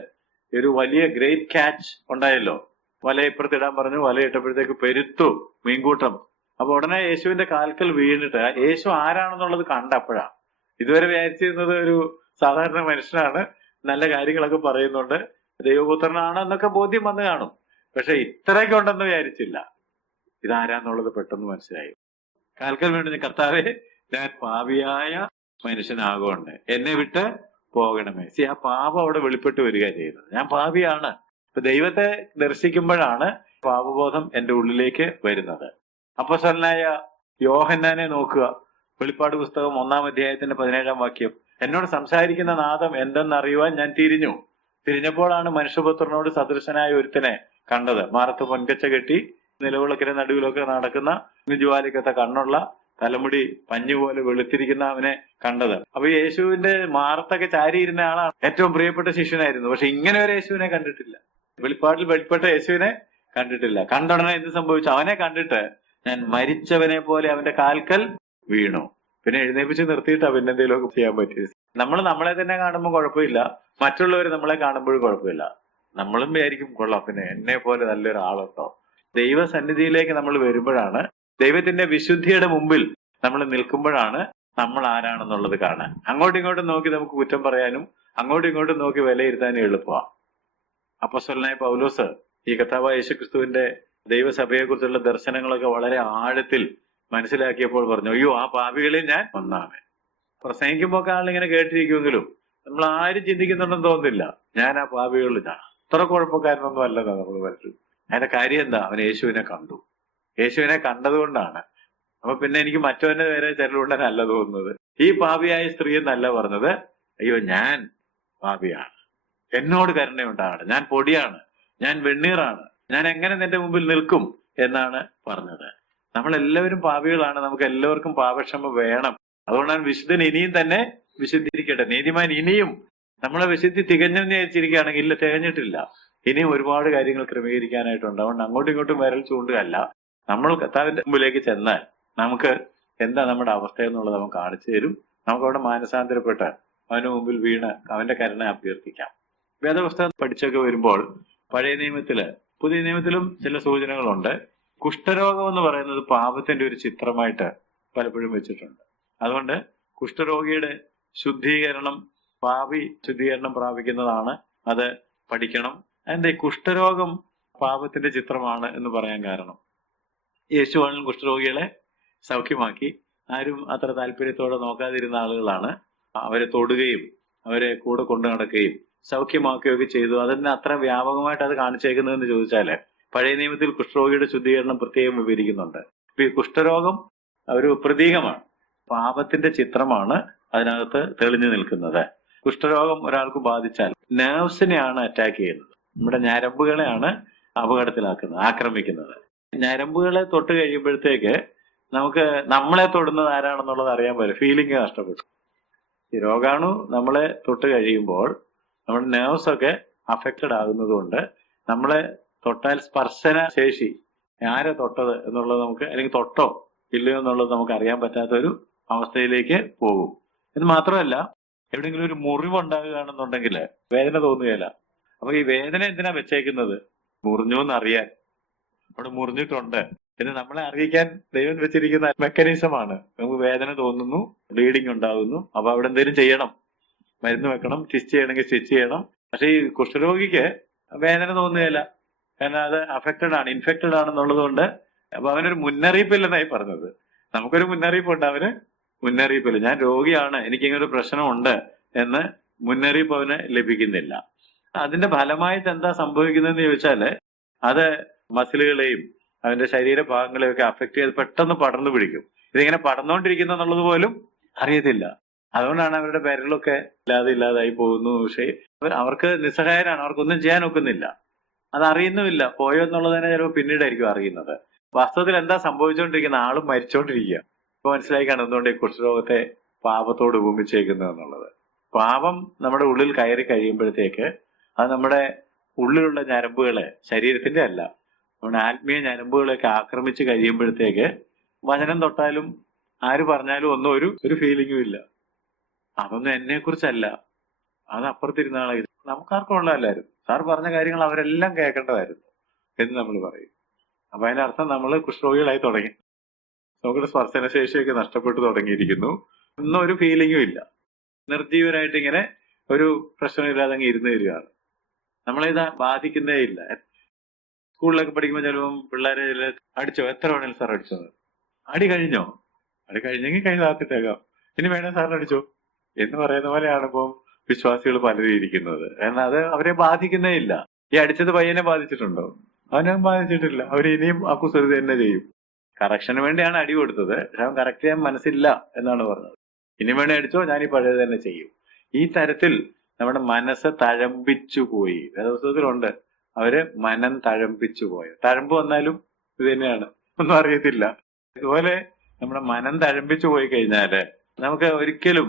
ഒരു വലിയ ഗ്രേറ്റ് ക്യാച്ച് ഉണ്ടായല്ലോ. വല ഇപ്പുറത്തിടാൻ പറഞ്ഞു, വല ഇട്ടപ്പോഴത്തേക്ക് പെരുത്തു മീൻകൂട്ടം അപ്പൊ ഉടനെ യേശുവിന്റെ കാൽക്കൽ വീണിട്ട് യേശു ആരാണെന്നുള്ളത് കണ്ടപ്പോഴാ. ഇതുവരെ വിചാരിച്ചിരുന്നത് ഒരു സാധാരണ മനുഷ്യനാണ്, നല്ല കാര്യങ്ങളൊക്കെ പറയുന്നുണ്ട്, ദൈവപുത്രനാണ് എന്നൊക്കെ ബോധ്യം വന്നു കാണും. പക്ഷെ ഇത്രയൊക്കെ ഉണ്ടെന്ന് വിചാരിച്ചില്ല. ഇതാരാന്നുള്ളത് പെട്ടെന്ന് മനസ്സിലായി. കാൽക്കൽ വീണ്, കർത്താവെ, ഞാൻ പാപിയായ മനുഷ്യനാകൊണ്ട് എന്നെ വിട്ട് പോകണമേ. ആ പാപം അവിടെ വെളിപ്പെട്ട് വരിക ചെയ്യുന്നത്. ഞാൻ പാപിയാണ്. ഇപ്പൊ ദൈവത്തെ ദർശിക്കുമ്പോഴാണ് പാപബോധം എന്റെ ഉള്ളിലേക്ക് വരുന്നത്. അപ്പോസ്തലനായ യോഹന്നാനെ നോക്കുക. വെളിപ്പാട് പുസ്തകം 1-ാം അധ്യായത്തിന്റെ 17-ാം വാക്യം. എന്നോട് സംസാരിക്കുന്ന നാദം എന്തെന്നറിയുവാൻ ഞാൻ തിരിഞ്ഞപ്പോഴാണ് മനുഷ്യപുത്രനോട് സദൃശനായ ഒരുത്തനെ കണ്ടത്. മാറത്ത് പൊൻകച്ച കെട്ടി നിലവിളക്കിന്റെ നടുവിലൊക്കെ നടക്കുന്ന ജ്വാലിക്കത്തെ കണ്ണുള്ള, തലമുടി പഞ്ഞുപോലെ വെളുത്തിരിക്കുന്ന അവനെ കണ്ടത്. അപ്പൊ യേശുവിന്റെ മാറത്തൊക്കെ ചാരിയിരുന്ന ആളാണ്, ഏറ്റവും പ്രിയപ്പെട്ട ശിഷ്യനായിരുന്നു. പക്ഷെ ഇങ്ങനെ ഒരു യേശുവിനെ കണ്ടിട്ടില്ല. വെളിപ്പാടിൽ വെളിപ്പെട്ട യേശുവിനെ കണ്ടിട്ടില്ല. കണ്ടുടനെ എന്ത് സംഭവിച്ചു? അവനെ കണ്ടിട്ട് ഞാൻ മരിച്ചവനെ പോലെ അവന്റെ കാൽക്കൽ വീണു. പിന്നെ എഴുന്നേപ്പിച്ച് നിർത്തിയിട്ടാ പിന്നെ എന്തെങ്കിലുമൊക്കെ ചെയ്യാൻ പറ്റിയത്. നമ്മൾ നമ്മളെ തന്നെ കാണുമ്പോൾ കുഴപ്പമില്ല, മറ്റുള്ളവർ നമ്മളെ കാണുമ്പോഴും കുഴപ്പമില്ല. നമ്മളും വിചാരിക്കും കൊള്ളാം, പിന്നെ എന്നെ പോലെ നല്ലൊരാളുണ്ടോ. ദൈവസന്നിധിയിലേക്ക് നമ്മൾ വരുമ്പോഴാണ്, ദൈവത്തിന്റെ വിശുദ്ധിയുടെ മുമ്പിൽ നമ്മൾ നിൽക്കുമ്പോഴാണ് നമ്മൾ ആരാണെന്നുള്ളത് കാണാൻ. അങ്ങോട്ടും ഇങ്ങോട്ടും നോക്കി നമുക്ക് കുറ്റം പറയാനും അങ്ങോട്ടും ഇങ്ങോട്ടും നോക്കി വിലയിരുത്താനും എളുപ്പമാണ്. അപ്പോസ്തലനായ പൗലോസ് ഈ കർത്താവായ യേശുക്രിസ്തുവിന്റെ ദൈവസഭയെ കുറിച്ചുള്ള ദർശനങ്ങളൊക്കെ വളരെ ആഴത്തിൽ മനസ്സിലാക്കിയപ്പോൾ പറഞ്ഞു, അയ്യോ, ആ പാപികളിൽ ഞാൻ ഒന്നാണ്. പ്രസംഗിക്കുമ്പോ ഒക്കെ ആളിങ്ങനെ കേട്ടിരിക്കുമെങ്കിലും നമ്മൾ ആരും ചിന്തിക്കുന്നുണ്ടെന്ന് തോന്നുന്നില്ല, ഞാൻ ആ പാപികളിൽ ഇതാണ്. അത്ര കുഴപ്പക്കാരനൊന്നും അല്ലതാ നമ്മൾ മനസ്സിൽ. അതിന്റെ കാര്യം എന്താ? അവൻ യേശുവിനെ കണ്ടു. യേശുവിനെ കണ്ടതുകൊണ്ടാണ്. അപ്പൊ പിന്നെ എനിക്ക് മറ്റവന്റെ പേരെ ചെല്ലുകൊണ്ടല്ല തോന്നുന്നത്. ഈ പാപിയായ സ്ത്രീ എന്നല്ല പറഞ്ഞത്, അയ്യോ, ഞാൻ പാപിയാണ്, എന്നോട് കരുണയുണ്ടാകണം, ഞാൻ പൊടിയാണ്, ഞാൻ വെണ്ണീറാണ്, ഞാൻ എങ്ങനെ നിന്റെ മുമ്പിൽ നിൽക്കും എന്നാണ് പറഞ്ഞത്. നമ്മളെല്ലാവരും പാപികളാണ്, നമുക്ക് എല്ലാവർക്കും പാപക്ഷമ വേണം. അതുകൊണ്ടാണ് വിശുദ്ധൻ ഇനിയും തന്നെ വിശുദ്ധിയിരിക്കട്ടെ. നീതിമാൻ ഇനിയും, നമ്മളെ വിശുദ്ധി തികഞ്ഞെന്ന് വിചാരിച്ചിരിക്കുകയാണെങ്കിൽ ഇല്ല, തികഞ്ഞിട്ടില്ല. ഇനിയും ഒരുപാട് കാര്യങ്ങൾ ക്രമീകരിക്കാനായിട്ടുണ്ട്. അതുകൊണ്ട് അങ്ങോട്ടും ഇങ്ങോട്ടും വിരൽ ചൂണ്ടുകയല്ല, നമ്മൾ കർത്താവിന്റെ മുമ്പിലേക്ക് ചെന്നാൽ നമുക്ക് എന്താ നമ്മുടെ അവസ്ഥ എന്നുള്ളത് അവൻ കാണിച്ചു തരും. നമുക്ക് അവിടെ മാനസാന്തരപ്പെട്ട് അവന് മുമ്പിൽ വീണ് അവന്റെ കരുണ അഭ്യർത്ഥിക്കാം. വേദപുസ്തകം പഠിച്ചൊക്കെ വരുമ്പോൾ പഴയ നിയമത്തില് പുതിയ നിയമത്തിലും ചില സൂചനകളുണ്ട്. കുഷ്ഠരോഗം എന്ന് പറയുന്നത് പാപത്തിന്റെ ഒരു ചിത്രമായിട്ട് പലപ്പോഴും വെച്ചിട്ടുണ്ട്. അതുകൊണ്ട് കുഷ്ഠരോഗിയുടെ ശുദ്ധീകരണം, പാപി ശുദ്ധീകരണം പ്രാപിക്കുന്നതാണ്, അത് പഠിക്കണം. അതിന്റെ കുഷ്ഠരോഗം പാപത്തിന്റെ ചിത്രമാണ് എന്ന് പറയാൻ കാരണം, യേശുവാണ് കുഷ്ഠരോഗികളെ സൗഖ്യമാക്കി. ആരും അത്ര താല്പര്യത്തോടെ നോക്കാതിരുന്ന ആളുകളാണ് അവരെ തൊടുകയും അവരെ കൂടെ കൊണ്ടു നടക്കുകയും സൗഖ്യമാക്കുകയൊക്കെ ചെയ്തു. അതിന് അത്ര വ്യാപകമായിട്ട് അത് കാണിച്ചേക്കുന്നതെന്ന് ചോദിച്ചാല്, പഴയ നിയമത്തിൽ കുഷ്ഠരോഗിയുടെ ശുദ്ധീകരണം പ്രത്യേകം വിവരിക്കുന്നുണ്ട്. ഈ കുഷ്ഠരോഗം ഒരു പ്രതീകമാണ്, പാപത്തിന്റെ ചിത്രമാണ് അതിനകത്ത് തെളിഞ്ഞു നിൽക്കുന്നത്. കുഷ്ഠരോഗം ഒരാൾക്ക് ബാധിച്ചാൽ നെർവ്സിനെയാണ് അറ്റാക്ക് ചെയ്യുന്നത്, നമ്മുടെ ഞരമ്പുകളെയാണ് അപകടത്തിലാക്കുന്നത്, ആക്രമിക്കുന്നത്. ഞരമ്പുകളെ തൊട്ട് കഴിയുമ്പോഴത്തേക്ക് നമുക്ക് നമ്മളെ തൊടുന്നത് ആരാണെന്നുള്ളത് അറിയാൻ പറ്റും, ഫീലിംഗ് നഷ്ടപ്പെട്ടു. ഈ രോഗാണു നമ്മളെ തൊട്ട് കഴിയുമ്പോൾ നമ്മുടെ നെർവ്സ് ഒക്കെ അഫക്റ്റഡ് ആകുന്നത് കൊണ്ട് നമ്മളെ തൊട്ടാൽ സ്പർശന ശേഷി, ആരെ തൊട്ടത് എന്നുള്ളത് നമുക്ക്, അല്ലെങ്കിൽ തൊട്ടോ ഇല്ലയോ എന്നുള്ളത് നമുക്ക് അറിയാൻ പറ്റാത്തൊരു അവസ്ഥയിലേക്ക് പോകും. ഇത് മാത്രമല്ല, എവിടെയെങ്കിലും ഒരു മുറിവുണ്ടാകുകയാണെന്നുണ്ടെങ്കിൽ വേദന തോന്നുകയില്ല. അപ്പൊ ഈ വേദന എന്തിനാ വെച്ചേക്കുന്നത്? മുറിഞ്ഞു എന്നറിയാൻ, അവിടെ മുറിഞ്ഞിട്ടുണ്ട് എന്ന് നമ്മളെ അറിയിക്കാൻ ദൈവം വെച്ചിരിക്കുന്ന മെക്കാനിസമാണ്. നമുക്ക് വേദന തോന്നുന്നു, ബ്ലീഡിങ് ഉണ്ടാകുന്നു, അപ്പൊ അവിടെ എന്തെങ്കിലും ചെയ്യണം, മരുന്ന് വെക്കണം, സ്റ്റിച്ച് ചെയ്യണമെങ്കിൽ സ്റ്റിച്ച് ചെയ്യണം. പക്ഷെ ഈ കുഷ്ഠരോഗിക്ക് വേദന തോന്നുകയില്ല, കാരണം അത് അഫക്റ്റഡ് ആണ്, ഇൻഫെക്റ്റഡ് ആണെന്നുള്ളത് കൊണ്ട്. അപ്പൊ അവനൊരു മുന്നറിയിപ്പില്ലെന്നായി പറഞ്ഞത്. നമുക്കൊരു മുന്നറിയിപ്പുണ്ട്, അവന് മുന്നറിയിപ്പില്ല. ഞാൻ രോഗിയാണ്, എനിക്കിങ്ങനൊരു പ്രശ്നമുണ്ട് എന്ന് മുന്നറിയിപ്പ് അവന് ലഭിക്കുന്നില്ല. അതിന്റെ ഫലമായിട്ട് എന്താ സംഭവിക്കുന്നതെന്ന് ചോദിച്ചാല്, അത് മസിലുകളെയും അവന്റെ ശരീരഭാഗങ്ങളെയും ഒക്കെ അഫക്ട് ചെയ്ത് പെട്ടെന്ന് പടർന്നു പിടിക്കും. ഇതിങ്ങനെ പടർന്നുകൊണ്ടിരിക്കുന്നു എന്നുള്ളത് പോലും അറിയത്തില്ല. അതുകൊണ്ടാണ് അവരുടെ വിരലൊക്കെ ഇല്ലാതായി പോകുന്നു. പക്ഷേ അവർക്ക് നിസ്സഹായരാണ്, അവർക്കൊന്നും ചെയ്യാൻ ഒക്കുന്നില്ല, അത് അറിയുന്നുമില്ല. പോയോ എന്നുള്ളതിനെ ചിലപ്പോൾ പിന്നീടായിരിക്കും അറിയുന്നത്. വാസ്തവത്തിൽ എന്താ സംഭവിച്ചുകൊണ്ടിരിക്കുന്ന, ആളും മരിച്ചോണ്ടിരിക്കുക. ഇപ്പൊ മനസ്സിലായി കാണുന്നതുകൊണ്ട് ഈ കുഷ്ഠരോഗത്തെ പാപത്തോട് ഉപമിച്ചേക്കുന്നത് എന്നുള്ളത്. പാപം നമ്മുടെ ഉള്ളിൽ കയറി കഴിയുമ്പോഴത്തേക്ക് അത് നമ്മുടെ ഉള്ളിലുള്ള ഞരമ്പുകളെ, ശരീരത്തിന്റെ അല്ല, നമ്മുടെ ആത്മീയ ഞരമ്പുകളെയൊക്കെ ആക്രമിച്ച് കഴിയുമ്പോഴത്തേക്ക് വചനം തൊട്ടാലും ആര് പറഞ്ഞാലും ഒന്നും ഒരു ഫീലിംഗും ഇല്ല. അതൊന്നും എന്നെ കുറിച്ചല്ല, അത് അപ്പുറത്തിരുന്ന ആളെ, നമുക്കാർക്കും ഉള്ളതല്ലായിരുന്നു, സാർ പറഞ്ഞ കാര്യങ്ങൾ അവരെല്ലാം കേൾക്കേണ്ടതായിരുന്നു എന്ന് നമ്മൾ പറയും. അപ്പൊ അതിന്റെ അർത്ഥം നമ്മൾ കുഷ്ഠരോഗികളായി തുടങ്ങി. നമുക്കൊരു സ്പർശനശേഷിയൊക്കെ നഷ്ടപ്പെട്ടു തുടങ്ങിയിരിക്കുന്നു. ഒന്നും ഒരു ഫീലിംഗും ഇല്ല. നിർജീവനായിട്ട് ഇങ്ങനെ ഒരു പ്രശ്നമില്ലാതെ അങ്ങ് ഇരുന്ന് തരികയാണ്. നമ്മളിത് ബാധിക്കുന്നേ ഇല്ല. സ്കൂളിലൊക്കെ പഠിക്കുമ്പോൾ ചിലപ്പം പിള്ളേരെ അടിച്ചോ, എത്ര വേണേലും സാർ അടിച്ചോ, അടി കഴിഞ്ഞോ, അടി കഴിഞ്ഞെങ്കിൽ കൈ താത്തിട്ടേക്കാം, ഇനി വേണേ സാറിന് അടിച്ചോ എന്ന് പറയുന്ന പോലെയാണ് ഇപ്പം വിശ്വാസികൾ പലരും ഇരിക്കുന്നത്. കാരണം അത് അവരെ ബാധിക്കുന്നേ ഇല്ല. ഈ അടിച്ചത് പയ്യനെ ബാധിച്ചിട്ടുണ്ടോ? അവനെ ബാധിച്ചിട്ടില്ല. അവർ ഇനിയും ആ കുസൃതി തന്നെ ചെയ്യും. കറക്ഷന് വേണ്ടിയാണ് അടി കൊടുത്തത്, പക്ഷെ അവൻ കറക്റ്റ് ചെയ്യാൻ മനസ്സില്ല എന്നാണ് പറഞ്ഞത്. ഇനി വേണേ അടിച്ചോ, ഞാൻ ഈ പഴയത് തന്നെ ചെയ്യും. ഈ തരത്തിൽ നമ്മുടെ മനസ്സ് തഴമ്പിച്ചു പോയി. വേദപുസ്തകത്തിലുണ്ട്, അവര് മനം തഴമ്പിച്ചു പോയി. തഴമ്പ് വന്നാലും ഇത് തന്നെയാണ്, ഒന്നും അറിയത്തില്ല. ഇതുപോലെ നമ്മുടെ മനം തഴമ്പിച്ചു പോയി കഴിഞ്ഞാല് നമുക്ക് ഒരിക്കലും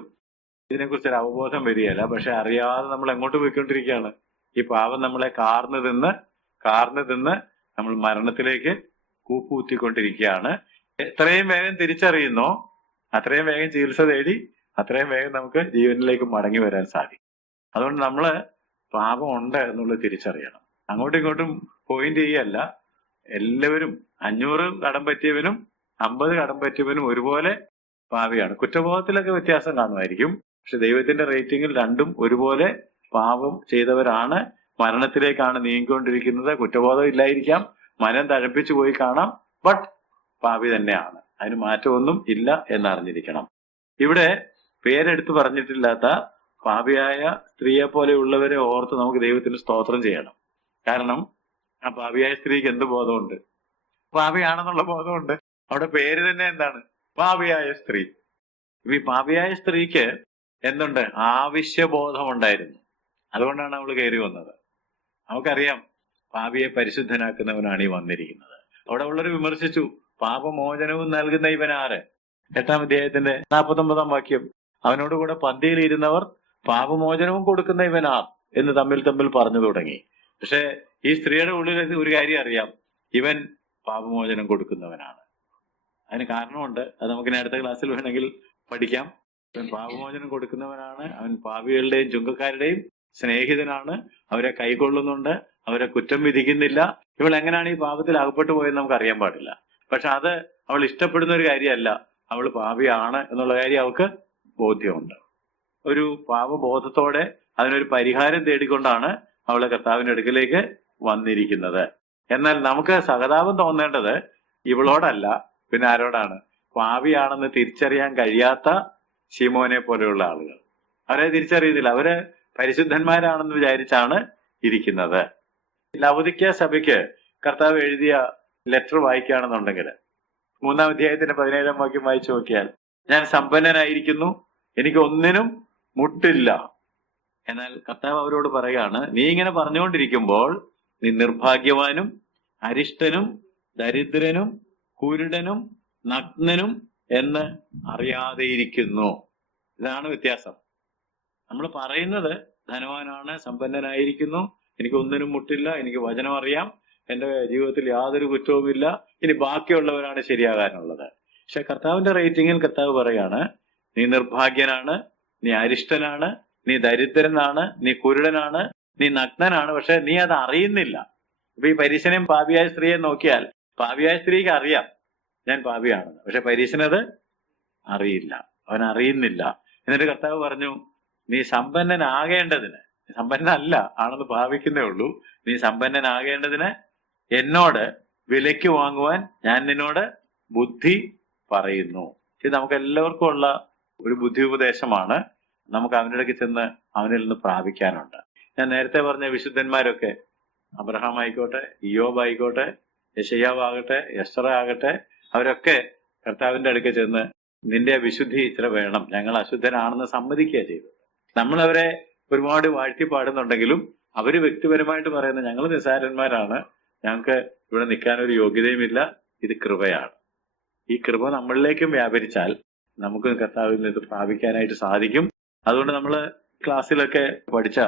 ഇതിനെക്കുറിച്ച് ഒരു അവബോധം വരികയില്ല. പക്ഷെ അറിയാതെ നമ്മൾ എങ്ങോട്ട് പോയിക്കൊണ്ടിരിക്കുകയാണ്. ഈ പാപം നമ്മളെ കാർന്നു തിന്ന് നമ്മൾ മരണത്തിലേക്ക് കൂപ്പുകുത്തിക്കൊണ്ടിരിക്കുകയാണ്. എത്രയും വേഗം തിരിച്ചറിയുന്നോ അത്രയും വേഗം ചികിത്സ തേടി അത്രയും വേഗം നമുക്ക് ജീവനിലേക്ക് മടങ്ങി വരാൻ സാധിക്കും. അതുകൊണ്ട് നമ്മള് പാപം ഉണ്ട് എന്നുള്ളത് തിരിച്ചറിയണം. അങ്ങോട്ടും ഇങ്ങോട്ടും പോയിന്റ് ചെയ്യല്ല. എല്ലാവരും 500 കടം പറ്റിയവനും 50 കടം പറ്റിയവനും ഒരുപോലെ പാപിയാണ്. കുറ്റബോധത്തിലൊക്കെ വ്യത്യാസം കാണുമായിരിക്കും, പക്ഷെ ദൈവത്തിന്റെ റേറ്റിംഗിൽ രണ്ടും ഒരുപോലെ പാപം ചെയ്തവരാണ്. മരണത്തിലേക്കാണ് നീങ്ങിക്കൊണ്ടിരിക്കുന്നത്. കുറ്റബോധം ഇല്ലായിരിക്കാം, മനം തഴപ്പിച്ചു പോയി കാണാം, ബട്ട് പാപി തന്നെയാണ്. അതിന് മാറ്റമൊന്നും ഇല്ല എന്നറിഞ്ഞിരിക്കണം. ഇവിടെ പേരെടുത്ത് പറഞ്ഞിട്ടില്ലാത്ത പാപിയായ സ്ത്രീയെ പോലെയുള്ളവരെ ഓർത്ത് നമുക്ക് ദൈവത്തിന് സ്തോത്രം ചെയ്യണം. കാരണം ആ പാപിയായ സ്ത്രീക്ക് എന്ത് ബോധമുണ്ട്? പാപിയാണെന്നുള്ള ബോധമുണ്ട്. അവിടെ പേര് തന്നെ എന്താണ്? പാപിയായ സ്ത്രീ. ഈ പാപിയായ സ്ത്രീക്ക് എന്തുണ്ട്? ആവശ്യബോധം ഉണ്ടായിരുന്നു. അതുകൊണ്ടാണ് അവൾ കയറി വന്നത്. നമുക്കറിയാം, പാപിയെ പരിശുദ്ധനാക്കുന്നവനാണ് ഈ വന്നിരിക്കുന്നത്. അവിടെ ഉള്ളവർ വിമർശിച്ചു, പാപമോചനവും നൽകുന്ന ഇവൻ ആര്? 8-ാം അധ്യായത്തിന്റെ 49-ാം വാക്യം, അവനോടുകൂടെ പന്തിയിൽ ഇരുന്നവർ പാപമോചനവും കൊടുക്കുന്ന ഇവൻ ആർ എന്ന് തമ്മിൽ പറഞ്ഞു തുടങ്ങി. പക്ഷെ ഈ സ്ത്രീയുടെ ഉള്ളിൽ ഒരു കാര്യം അറിയാം, ഇവൻ പാപമോചനം കൊടുക്കുന്നവനാണ്. അതിന് കാരണമുണ്ട്. അത് നമുക്ക് അടുത്ത ക്ലാസ്സിൽ വേണമെങ്കിൽ പഠിക്കാം. അവൻ പാപമോചനം കൊടുക്കുന്നവനാണ്. അവൻ പാപികളുടെയും ചുങ്കക്കാരുടെയും സ്നേഹിതനാണ്. അവരെ കൈക്കൊള്ളുന്നുണ്ട്, അവരെ കുറ്റം വിധിക്കുന്നില്ല. ഇവൾ എങ്ങനെയാണ് ഈ പാപത്തിൽ അകപ്പെട്ടു പോയെന്ന് നമുക്ക് അറിയാൻ പാടില്ല. പക്ഷെ അത് അവൾ ഇഷ്ടപ്പെടുന്ന ഒരു കാര്യമല്ല. അവൾ പാപിയാണ് എന്നുള്ള കാര്യം അവൾക്ക് ബോധ്യമുണ്ട്. ഒരു പാപബോധത്തോടെ അതിനൊരു പരിഹാരം തേടിക്കൊണ്ടാണ് അവളെ കർത്താവിന്റെ അടുക്കലേക്ക് വന്നിരിക്കുന്നത്. എന്നാൽ നമുക്ക് സഹതാപം തോന്നേണ്ടത് ഇവളോടല്ല, പിന്നെ ആരോടാണ്? പാപിയാണെന്ന് തിരിച്ചറിയാൻ കഴിയാത്ത ശിമോനെ പോലെയുള്ള ആളുകൾ. അവരെ തിരിച്ചറിയുന്നില്ല. അവര് പരിശുദ്ധന്മാരാണെന്ന് വിചാരിച്ചാണ് ഇരിക്കുന്നത്. ലവുദിക്യ സഭയ്ക്ക് കർത്താവ് എഴുതിയ ലെറ്റർ വായിക്കുകയാണെന്നുണ്ടെങ്കിൽ 3-ാം അധ്യായത്തിന്റെ 17-ാം വാക്യം വായിച്ചു നോക്കിയാൽ, ഞാൻ സമ്പന്നനായിരിക്കുന്നു, എനിക്ക് ഒന്നിനും മുട്ടില്ല. എന്നാൽ കർത്താവ് അവരോട് പറയുകയാണ്, നീ ഇങ്ങനെ പറഞ്ഞുകൊണ്ടിരിക്കുമ്പോൾ നീ നിർഭാഗ്യവാനും അരിഷ്ടനും ദരിദ്രനും കുരുടനും നഗ്നനും എന്ന് അറിയാതെയിരിക്കുന്നു. ഇതാണ് വ്യത്യാസം. നമ്മൾ പറയുന്നത് ധനവാനാണ്, സമ്പന്നനായിരിക്കുന്നു, എനിക്ക് ഒന്നിനും മുട്ടില്ല, എനിക്ക് വചനം അറിയാം, എന്റെ ജീവിതത്തിൽ യാതൊരു കുറ്റവുമില്ല, ഇനി ബാക്കിയുള്ളവരാണ് ശരിയാകാനുള്ളത്. പക്ഷെ കർത്താവിന്റെ റേറ്റിംഗിൽ കർത്താവ് പറയാണ്, നീ നിർഭാഗ്യനാണ്, നീ അരിഷ്ടനാണ്, നീ ദരിദ്രനാണ്, നീ കുരുടനാണ്, നീ നഗ്നനാണ്, പക്ഷെ നീ അത് അറിയുന്നില്ല. ഇപ്പൊ ഈ പരീശനെയും പാപിയായ സ്ത്രീയെ നോക്കിയാൽ, പാപിയായ സ്ത്രീക്ക് അറിയാം ഞാൻ പാപിയാണെന്ന്, പക്ഷെ പരീശനത് അറിയില്ല, അവൻ അറിയുന്നില്ല. എന്നിട്ട് കർത്താവ് പറഞ്ഞു, നീ സമ്പന്നനാകേണ്ടതിന്, സമ്പന്നനല്ല ആണെന്ന് ഭാവിക്കുന്നേ ഉള്ളൂ, നീ സമ്പന്നനാകേണ്ടതിന് എന്നോട് വിലയ്ക്ക് വാങ്ങുവാൻ ഞാൻ നിന്നോട് ബുദ്ധി പറയുന്നു. ഇത് നമുക്ക് എല്ലാവർക്കും ഉള്ള ഒരു ബുദ്ധി ഉപദേശമാണ്. നമുക്ക് അവനിടയ്ക്ക് ചെന്ന് അവനിൽ നിന്ന് പ്രാപിക്കാനുണ്ട്. ഞാൻ നേരത്തെ പറഞ്ഞ വിശുദ്ധന്മാരൊക്കെ, അബ്രഹാം ആയിക്കോട്ടെ, ഇയ്യോബ് ആയിക്കോട്ടെ, യെശയ്യാവ് ആകട്ടെ, എസ്തറ ആകട്ടെ, അവരൊക്കെ കർത്താവിന്റെ അടുക്കൽ ചെന്ന് നിന്റെ വിശുദ്ധി ഇത്ര വേണം, ഞങ്ങൾ അശുദ്ധനാണെന്ന് സമ്മതിക്കുക ചെയ്തത്. നമ്മൾ അവരെ ഒരുപാട് വാഴ്ത്തി പാടുന്നുണ്ടെങ്കിലും അവര് വ്യക്തിപരമായിട്ട് പറയുന്നത്, ഞങ്ങൾ നിസ്സാരന്മാരാണ്, ഞങ്ങൾക്ക് ഇവിടെ നിൽക്കാനൊരു യോഗ്യതയുമില്ല, ഇത് കൃപയാണ്. ഈ കൃപ നമ്മളിലേക്കും വ്യാപരിച്ചാൽ നമുക്ക് കർത്താവിൽ നിന്ന് പ്രാപിക്കാനായിട്ട് സാധിക്കും. അതുകൊണ്ട് നമ്മൾ ക്ലാസ്സിലൊക്കെ പഠിച്ച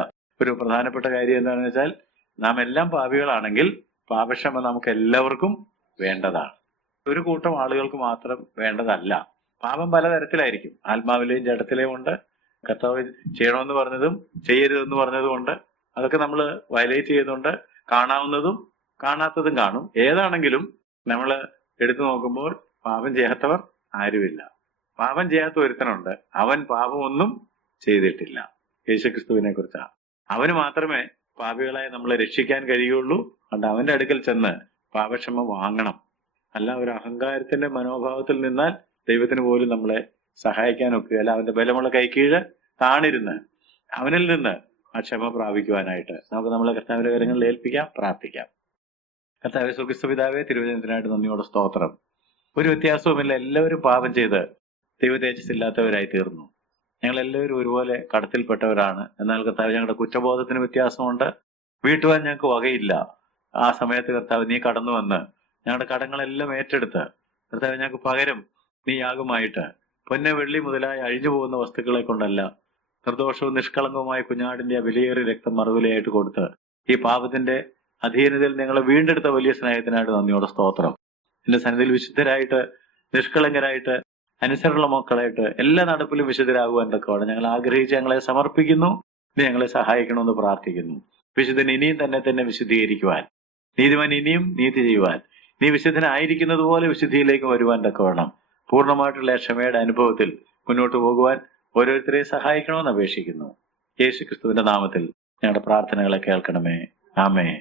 ഒരു പ്രധാനപ്പെട്ട കാര്യം എന്താണെന്ന് വെച്ചാൽ, നാം എല്ലാം പാപികളാണെങ്കിൽ പാപക്ഷമ നമുക്ക് എല്ലാവർക്കും വേണ്ടതാണ്. ഒരു കൂട്ടം ആളുകൾക്ക് മാത്രം വേണ്ടതല്ല. പാപം പലതരത്തിലായിരിക്കും. ആത്മാവിലെയും ജഡത്തിലെയും ഉണ്ട്. കർത്താവ് ചെയ്യണമെന്ന് പറഞ്ഞതും ചെയ്യരുതെന്ന് പറഞ്ഞതും ഉണ്ട്. അതൊക്കെ നമ്മൾ വയലേറ്റ് ചെയ്യുന്നുണ്ട്. കാണാവുന്നതും കാണാത്തതും കാണും. ഏതാണെങ്കിലും നമ്മൾ എടുത്തു നോക്കുമ്പോൾ പാപം ചെയ്യാത്തവർ ആരുമില്ല. പാപം ചെയ്യാത്ത ഒരുത്തനുണ്ട്, അവൻ പാപമൊന്നും ചെയ്തിട്ടില്ല. യേശുക്രിസ്തുവിനെ കുറിച്ചാണ്. അവന് മാത്രമേ പാപികളായി നമ്മളെ രക്ഷിക്കാൻ കഴിയുള്ളൂ. അതുകൊണ്ട് അവന്റെ അടുക്കൽ ചെന്ന് പാപക്ഷമ വാങ്ങണം. അല്ല, ഒരു അഹങ്കാരത്തിന്റെ മനോഭാവത്തിൽ നിന്നാൽ ദൈവത്തിന് പോലും നമ്മളെ സഹായിക്കാൻ ഒക്കുകയല്ല. അവന്റെ ബലമുള്ള കൈക്കീഴ് താണിരുന്ന് അവനിൽ നിന്ന് ആ ക്ഷമ പ്രാപിക്കുവാനായിട്ട് നമുക്ക് നമ്മളെ കർത്താവിന്റെ കരങ്ങളിൽ ഏൽപ്പിക്കാം, പ്രാർത്ഥിക്കാം. കർത്താവേ, സുഖിസ്തുപിതാവേ, തിരുവചനത്തിനായിട്ട് നന്ദിയോടെ സ്തോത്രം. ഒരു വ്യത്യാസവുമില്ല, എല്ലാവരും പാപം ചെയ്ത് ദൈവതേജസ്സില്ലാത്തവരായി തീർന്നു. ഞങ്ങൾ എല്ലാവരും ഒരുപോലെ കടത്തിൽപ്പെട്ടവരാണ്. എന്നാൽ കർത്താവ്, ഞങ്ങളുടെ കുറ്റബോധത്തിന് വ്യത്യാസമുണ്ട്. വീട്ടുവാൻ ഞങ്ങൾക്ക് വകയില്ല. ആ സമയത്ത് കർത്താവ്, നീ കടന്നു വന്ന് ഞങ്ങളുടെ കടങ്ങളെല്ലാം ഏറ്റെടുത്ത് കർത്താവ്, ഞങ്ങൾക്ക് പകരം നീ യാഗമായിട്ട് പൊന്ന് വെള്ളി മുതലായ അഴിഞ്ഞു പോകുന്ന വസ്തുക്കളെ കൊണ്ടല്ല, നിർദോഷവും നിഷ്കളങ്കവുമായ കുഞ്ഞാടിന്റെ ആ വിലയേറിയ രക്തം മറുവിലയായിട്ട് കൊടുത്ത് ഈ പാപത്തിന്റെ അധീനതയിൽ ഞങ്ങളെ വീണ്ടെടുത്ത വലിയ സ്നേഹത്തിനായിട്ട് നന്ദിയോടെ സ്തോത്രം. എന്റെ സന്നിധിയിൽ വിശുദ്ധരായിട്ട്, നിഷ്കളങ്കരായിട്ട്, അനുസരണമുള്ള മക്കളായിട്ട് എല്ലാ നടപ്പിലും വിശുദ്ധരാകുവാൻ തക്കവണ്ണം ഞങ്ങൾ ആഗ്രഹിച്ച് ഞങ്ങളെ സമർപ്പിക്കുന്നു. നീ ഞങ്ങളെ സഹായിക്കണമെന്ന് പ്രാർത്ഥിക്കുന്നു. വിശുദ്ധൻ ഇനിയും തന്നെ വിശുദ്ധീകരിക്കുവാൻ, നീതിമാൻ ഇനിയും നീതി ചെയ്യുവാൻ, നീ വിശുദ്ധനായിരിക്കുന്നത് പോലെ വിശുദ്ധിയിലേക്ക് വരുവാൻ തക്കവണ്ണം പൂർണ്ണമായിട്ടുള്ള ക്ഷമയുടെ അനുഭവത്തിൽ മുന്നോട്ട് പോകുവാൻ ഓരോരുത്തരെയും സഹായിക്കണമെന്ന് അപേക്ഷിക്കുന്നു. യേശു ക്രിസ്തുവിന്റെ നാമത്തിൽ ഞങ്ങളുടെ പ്രാർത്ഥനകളെ കേൾക്കണമേ. ആമേൻ.